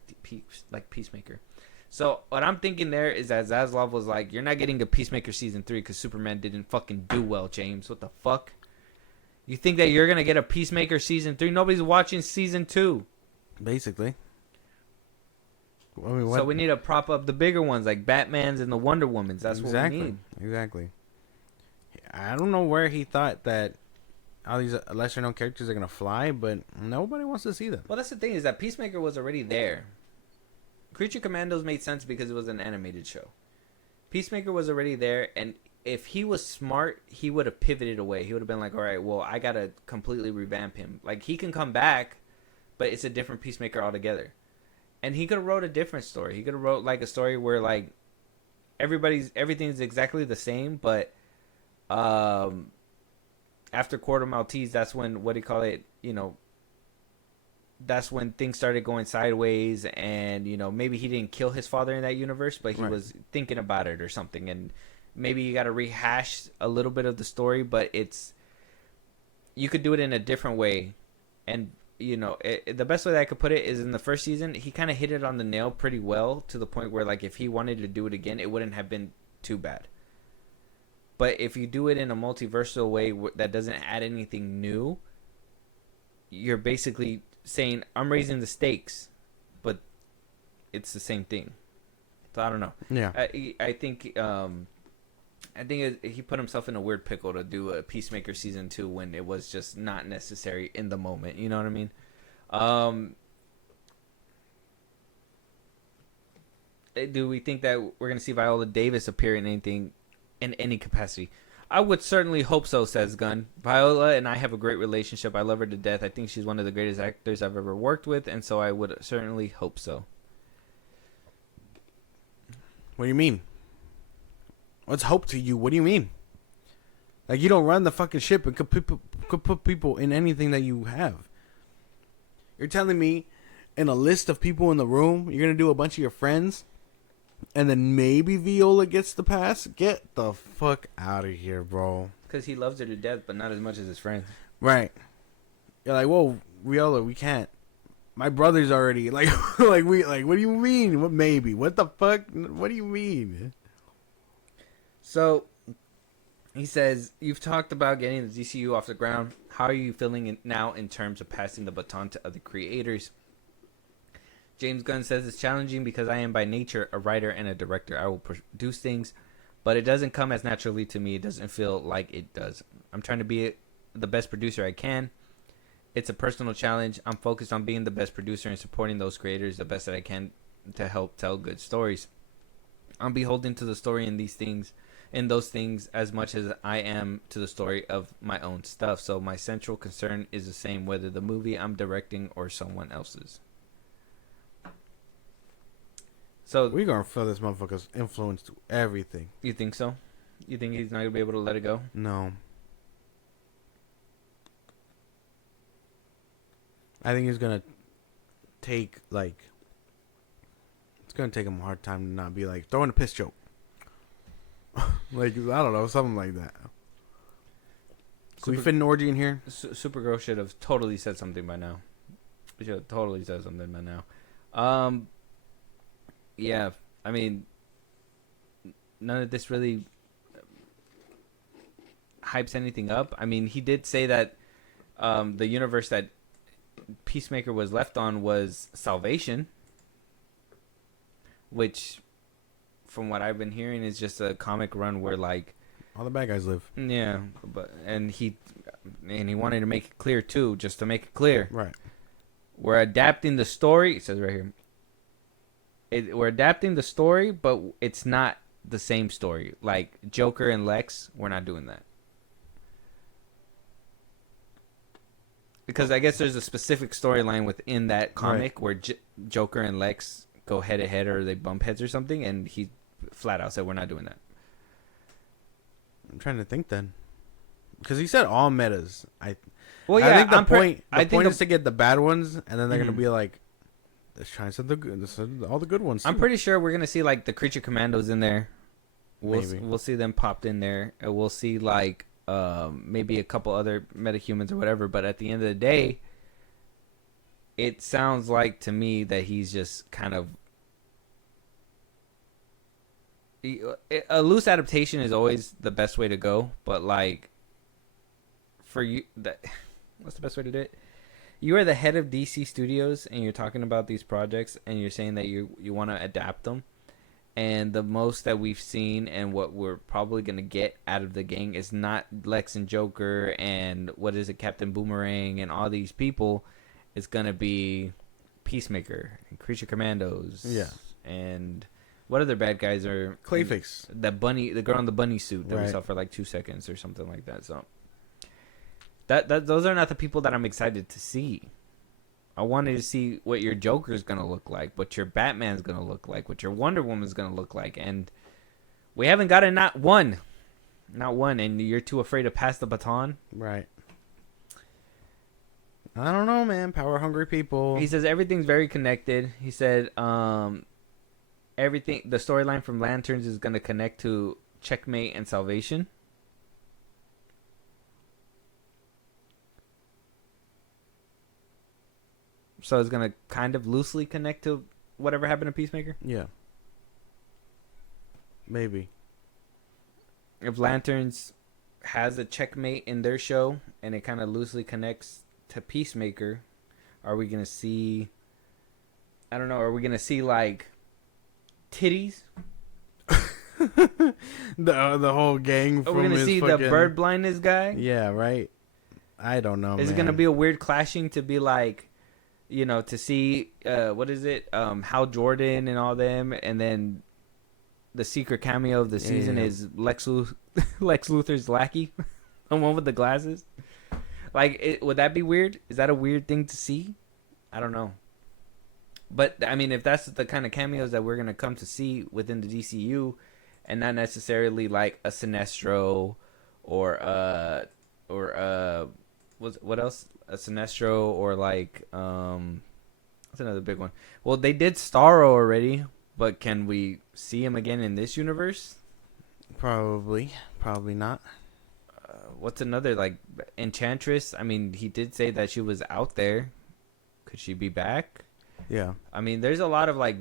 like Peacemaker. So what I'm thinking there is that Zaslav was like, you're not getting a Peacemaker season 3 because Superman didn't fucking do well, James. What the fuck? You think that you're going to get a Peacemaker season 3? Nobody's watching season 2. Basically. I mean, what? So we need to prop up the bigger ones like Batman's and the Wonder Womans. That's what we need. Exactly. I don't know where he thought that all these lesser known characters are going to fly, but nobody wants to see them. Well, that's the thing is that Peacemaker was already there. Creature Commandos made sense because it was an animated show. Peacemaker was already there, and if he was smart, he would have pivoted away. He would have been like, all right, well, I got to completely revamp him. Like, he can come back, but it's a different Peacemaker altogether. And he could have wrote a different story. He could have wrote like a story where like everything's exactly the same, but after Quarter Maltese, that's when that's when things started going sideways, and maybe he didn't kill his father in that universe, but he was thinking about it or something, and maybe you got to rehash a little bit of the story, but you could do it in a different way, and the best way that I could put it is in the first season, he kind of hit it on the nail pretty well to the point where, like, if he wanted to do it again, it wouldn't have been too bad. But if you do it in a multiversal way that doesn't add anything new, you're basically saying, I'm raising the stakes, but it's the same thing. So I don't know. Yeah. I think he put himself in a weird pickle to do a Peacemaker season 2 when it was just not necessary in the moment. You know what I mean? Do we think that we're going to see Viola Davis appear in anything in any capacity? I would certainly hope so, says Gunn. Viola and I have a great relationship. I love her to death. I think she's one of the greatest actors I've ever worked with, and so I would certainly hope so. What do you mean? What's hope to you? What do you mean? Like, you don't run the fucking ship and could put people in anything that you have. You're telling me in a list of people in the room, you're going to do a bunch of your friends, and then maybe Viola gets the pass? Get the fuck out of here, bro. Because he loves her to death, but not as much as his friends. Right. You're like, whoa, Viola, we can't. My brother's already, like, what do you mean? What maybe? What the fuck? What do you mean? So, he says, you've talked about getting the DCU off the ground. How are you feeling now in terms of passing the baton to other creators? James Gunn says it's challenging because I am by nature a writer and a director. I will produce things, but it doesn't come as naturally to me. It doesn't feel like it does. I'm trying to be the best producer I can. It's a personal challenge. I'm focused on being the best producer and supporting those creators the best that I can to help tell good stories. I'm beholden to the story in those things as much as I am to the story of my own stuff. So my central concern is the same whether the movie I'm directing or someone else's. So we're gonna feel this motherfucker's influence to everything. You think so? You think he's not gonna be able to let it go? No. I think he's gonna take, like, it's gonna take him a hard time to not be like throwing a piss joke. Like, I don't know, something like that. Can we fit an orgy in here? Supergirl should have totally said something by now. She should have totally said something by now. Yeah, I mean, none of this really hypes anything up. I mean, he did say that the universe that Peacemaker was left on was Salvation, which, from what I've been hearing, is just a comic run where, like, all the bad guys live. Yeah, and he wanted to make it clear too, just to make it clear. Right. We're adapting the story. It says right here. We're adapting the story, but it's not the same story. Like Joker and Lex, we're not doing that. Because I guess there's a specific storyline within that comic where Joker and Lex go head to head or they bump heads or something, and he flat out said we're not doing that. I'm trying to think then, because he said all metas. I think the point is to get the bad ones, and then they're gonna be like, let's try and send all the good ones. I'm pretty sure we're gonna see like the Creature Commandos in there. We'll see them popped in there. We'll see like maybe a couple other metahumans or whatever. But at the end of the day, it sounds like to me that he's just kind of a loose adaptation is always the best way to go. But like for you, what's the best way to do it? You are the head of DC Studios, and you're talking about these projects, and you're saying that you want to adapt them. And the most that we've seen and what we're probably going to get out of the gang is not Lex and Joker and Captain Boomerang and all these people. It's going to be Peacemaker and Creature Commandos. Yeah. And what other bad guys are... Clayface. The girl in the bunny suit that we saw for like 2 seconds or something like that. So those are not the people that I'm excited to see. I wanted to see what your Joker's going to look like, what your Batman's going to look like, what your Wonder Woman's going to look like. And we haven't got not one. Not one. And you're too afraid to pass the baton. Right. I don't know, man. Power hungry people. He says everything's very connected. He said everything, the storyline from Lanterns is going to connect to Checkmate and Salvation. so it's gonna kind of loosely connect to whatever happened to Peacemaker. Yeah. Maybe. If Lanterns has a checkmate in their show and it kind of loosely connects to Peacemaker, are we gonna see? I don't know. Are we gonna see like titties? the whole gang. Are From we gonna his see fucking... the bird blindness guy? Yeah, right. I don't know. Is it gonna be a weird clashing to be like, you know, to see what is it? Hal Jordan and all them, and then the secret cameo of the season is Lex Luthor's lackey, the one with the glasses. Like, would that be weird? Is that a weird thing to see? I don't know. But I mean, if that's the kind of cameos that we're gonna come to see within the DCU, and not necessarily like a Sinestro or what else? A Sinestro or like what's another big one? Well, they did Starro already, but can we see him again in this universe? Probably not. What's another, like, Enchantress? I mean, he did say that she was out there. Could she be back? Yeah. I mean, there's a lot of like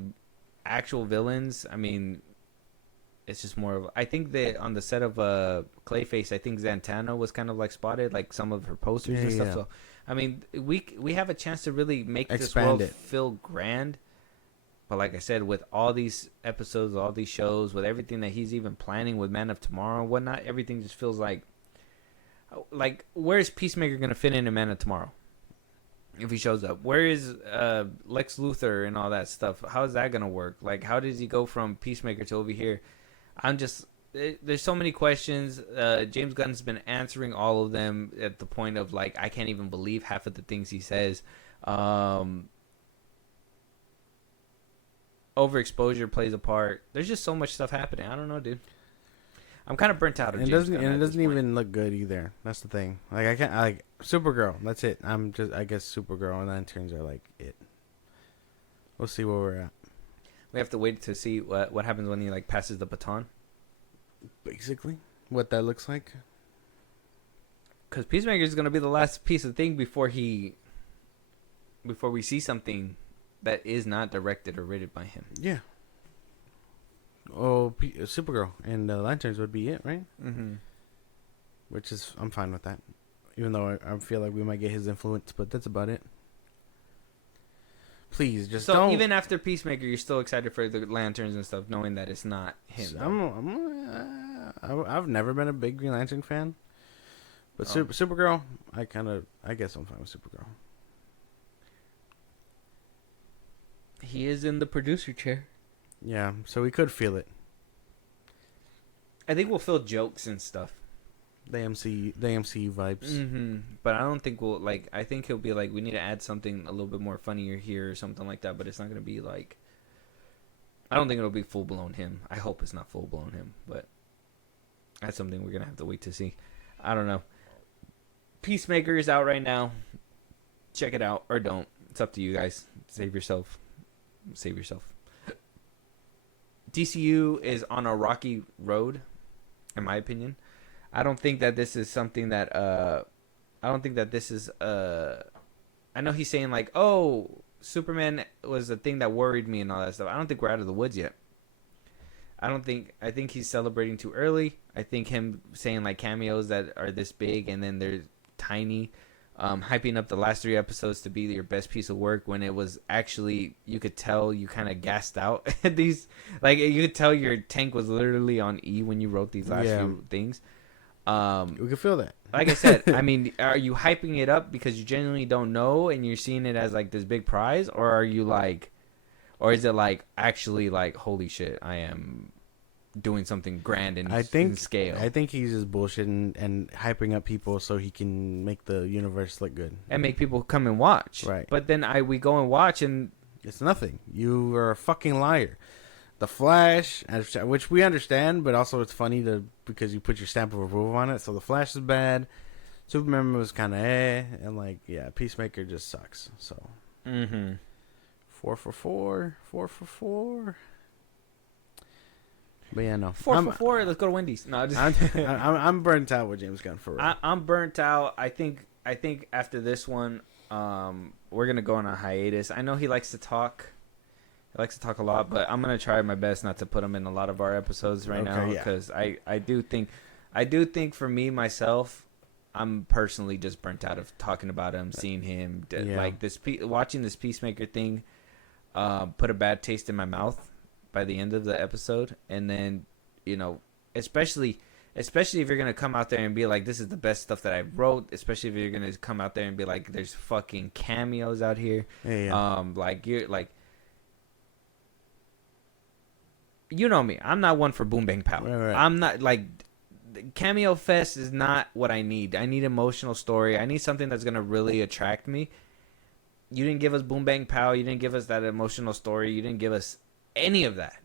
actual villains. I mean, it's just more of, I think that on the set of Clayface, I think Zatanna was kind of like spotted, like some of her posters and stuff. So I mean, we have a chance to really make this world feel grand. But like I said, with all these episodes, all these shows, with everything that he's even planning with Man of Tomorrow and whatnot, everything just feels like where's Peacemaker gonna fit in Man of Tomorrow? If he shows up, where is Lex Luthor and all that stuff? How is that gonna work? Like, how does he go from Peacemaker to over here? There's so many questions. James Gunn's been answering all of them at the point of like, I can't even believe half of the things he says. Overexposure plays a part. There's just so much stuff happening. I don't know, dude. I'm kind of burnt out of James Gunn. And it doesn't even look good either. That's the thing. Like, I can't, like, Supergirl. That's it. I guess Supergirl and Lanterns are like it. We'll see where we're at. We have to wait to see what happens when he like passes the baton. Basically, what that looks like. Because Peacemaker is gonna be the last piece of thing before we see something that is not directed or written by him. Yeah. Oh, Supergirl and Lanterns would be it, right? Mm-hmm. Which is, I'm fine with that. Even though I feel like we might get his influence, but that's about it. Please, just don't. So even after Peacemaker, you're still excited for the Lanterns and stuff, knowing that it's not him. I've never been a big Green Lantern fan, but Supergirl, I guess I'm fine with Supergirl. He is in the producer chair. Yeah, so we could feel it. I think we'll feel jokes and stuff. The MCU vibes. Mm-hmm. But I don't think we'll like. I think he'll be like, we need to add something a little bit more funnier here or something like that. But it's not gonna be like. I don't think it'll be full blown him. I hope it's not full blown him. But that's something we're gonna have to wait to see. I don't know. Peacemaker is out right now. Check it out or don't. It's up to you guys. Save yourself. Save yourself. DCU is on a rocky road, in my opinion. I don't think that this is something that I don't think that this is I know he's saying like, oh, Superman was a thing that worried me and all that stuff. I don't think we're out of the woods yet. I think he's celebrating too early. I think him saying like cameos that are this big and then they're tiny, hyping up the last 3 episodes to be your best piece of work when it was actually, you could tell you kind of gassed out at these, like you could tell your tank was literally on E when you wrote these last few things. We can feel that. Like I said, I mean, are you hyping it up because you genuinely don't know and you're seeing it as like this big prize, or are you like, or is it like actually like, holy shit, I am doing something grand in scale? I think he's just bullshitting and hyping up people so he can make the universe look good and make people come and watch. Right. But then we go and watch and it's nothing. You are a fucking liar. The Flash, which we understand, but also it's funny because you put your stamp of approval on it. So The Flash is bad. Superman was kind of and like, yeah, Peacemaker just sucks. So 4 for 4, 4 for 4. But yeah, no. 4 for 4. Let's go to Wendy's. No, I'm burnt out with James Gunn for real. I'm burnt out. I think after this one, we're gonna go on a hiatus. I know he likes to talk. He likes to talk a lot, but I'm gonna try my best not to put him in a lot of our episodes right now because I do think for me myself, I'm personally just burnt out of talking about him, seeing him like this. Watching this Peacemaker thing, put a bad taste in my mouth by the end of the episode, and then especially if you're gonna come out there and be like, this is the best stuff that I wrote, especially if you're gonna come out there and be like, there's fucking cameos out here, like you're like, you know me, I'm not one for boom bang pow. Right. I'm not like, cameo fest is not what I need. I need emotional story. I need something that's gonna really attract me. You didn't give us boom bang pow. You didn't give us that emotional story. You didn't give us any of that.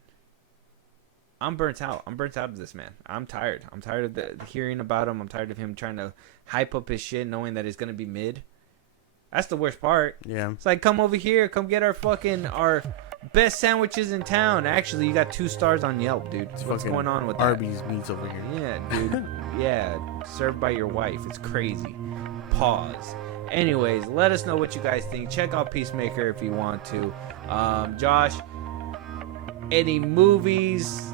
I'm burnt out. I'm burnt out of this man. I'm tired. I'm tired of hearing about him. I'm tired of him trying to hype up his shit, knowing that it's gonna be mid. That's the worst part. Yeah. It's like, come over here, come get our best sandwiches in town. Actually, you got 2 stars on Yelp, dude. What's going on with that? Arby's meats over here. Yeah, dude. Yeah, served by your wife. It's crazy. Pause. Anyways, let us know what you guys think. Check out Peacemaker if you want to. Josh, any movies,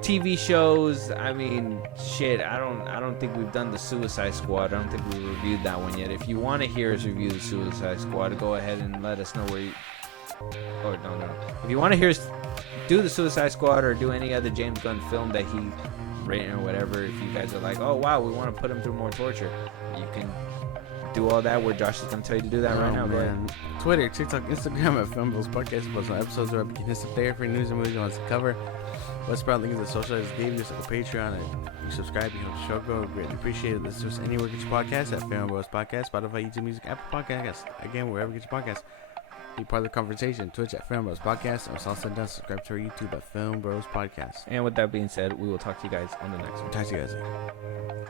TV shows? I mean, shit. I don't think we've done the Suicide Squad. I don't think we reviewed that one yet. If you want to hear us review the Suicide Squad, go ahead and let us know where you. Oh no. If you want to hear us do the Suicide Squad or do any other James Gunn film that he written or whatever, if you guys are like, oh wow, we want to put him through more torture, you can do all that. Where Josh is gonna tell you to do that right now. Man. Twitter, TikTok, Instagram at FilmBros Podcast. Post on episodes where you can hit up there for news and movies you want us to cover. Let's spread links to the social I just gave you, just like a Patreon, and you subscribe, you help the show grow. Greatly appreciate it. This is just anywhere you get your podcast at FilmBros Podcast, Spotify, YouTube Music, Apple Podcasts. Again, wherever you get your podcast. Be part of the conversation. Twitch at FilmBros Podcast. Or also done. Subscribe to our YouTube at FilmBros Podcast. And with that being said, we will talk to you guys on the next one. Talk to you guys later.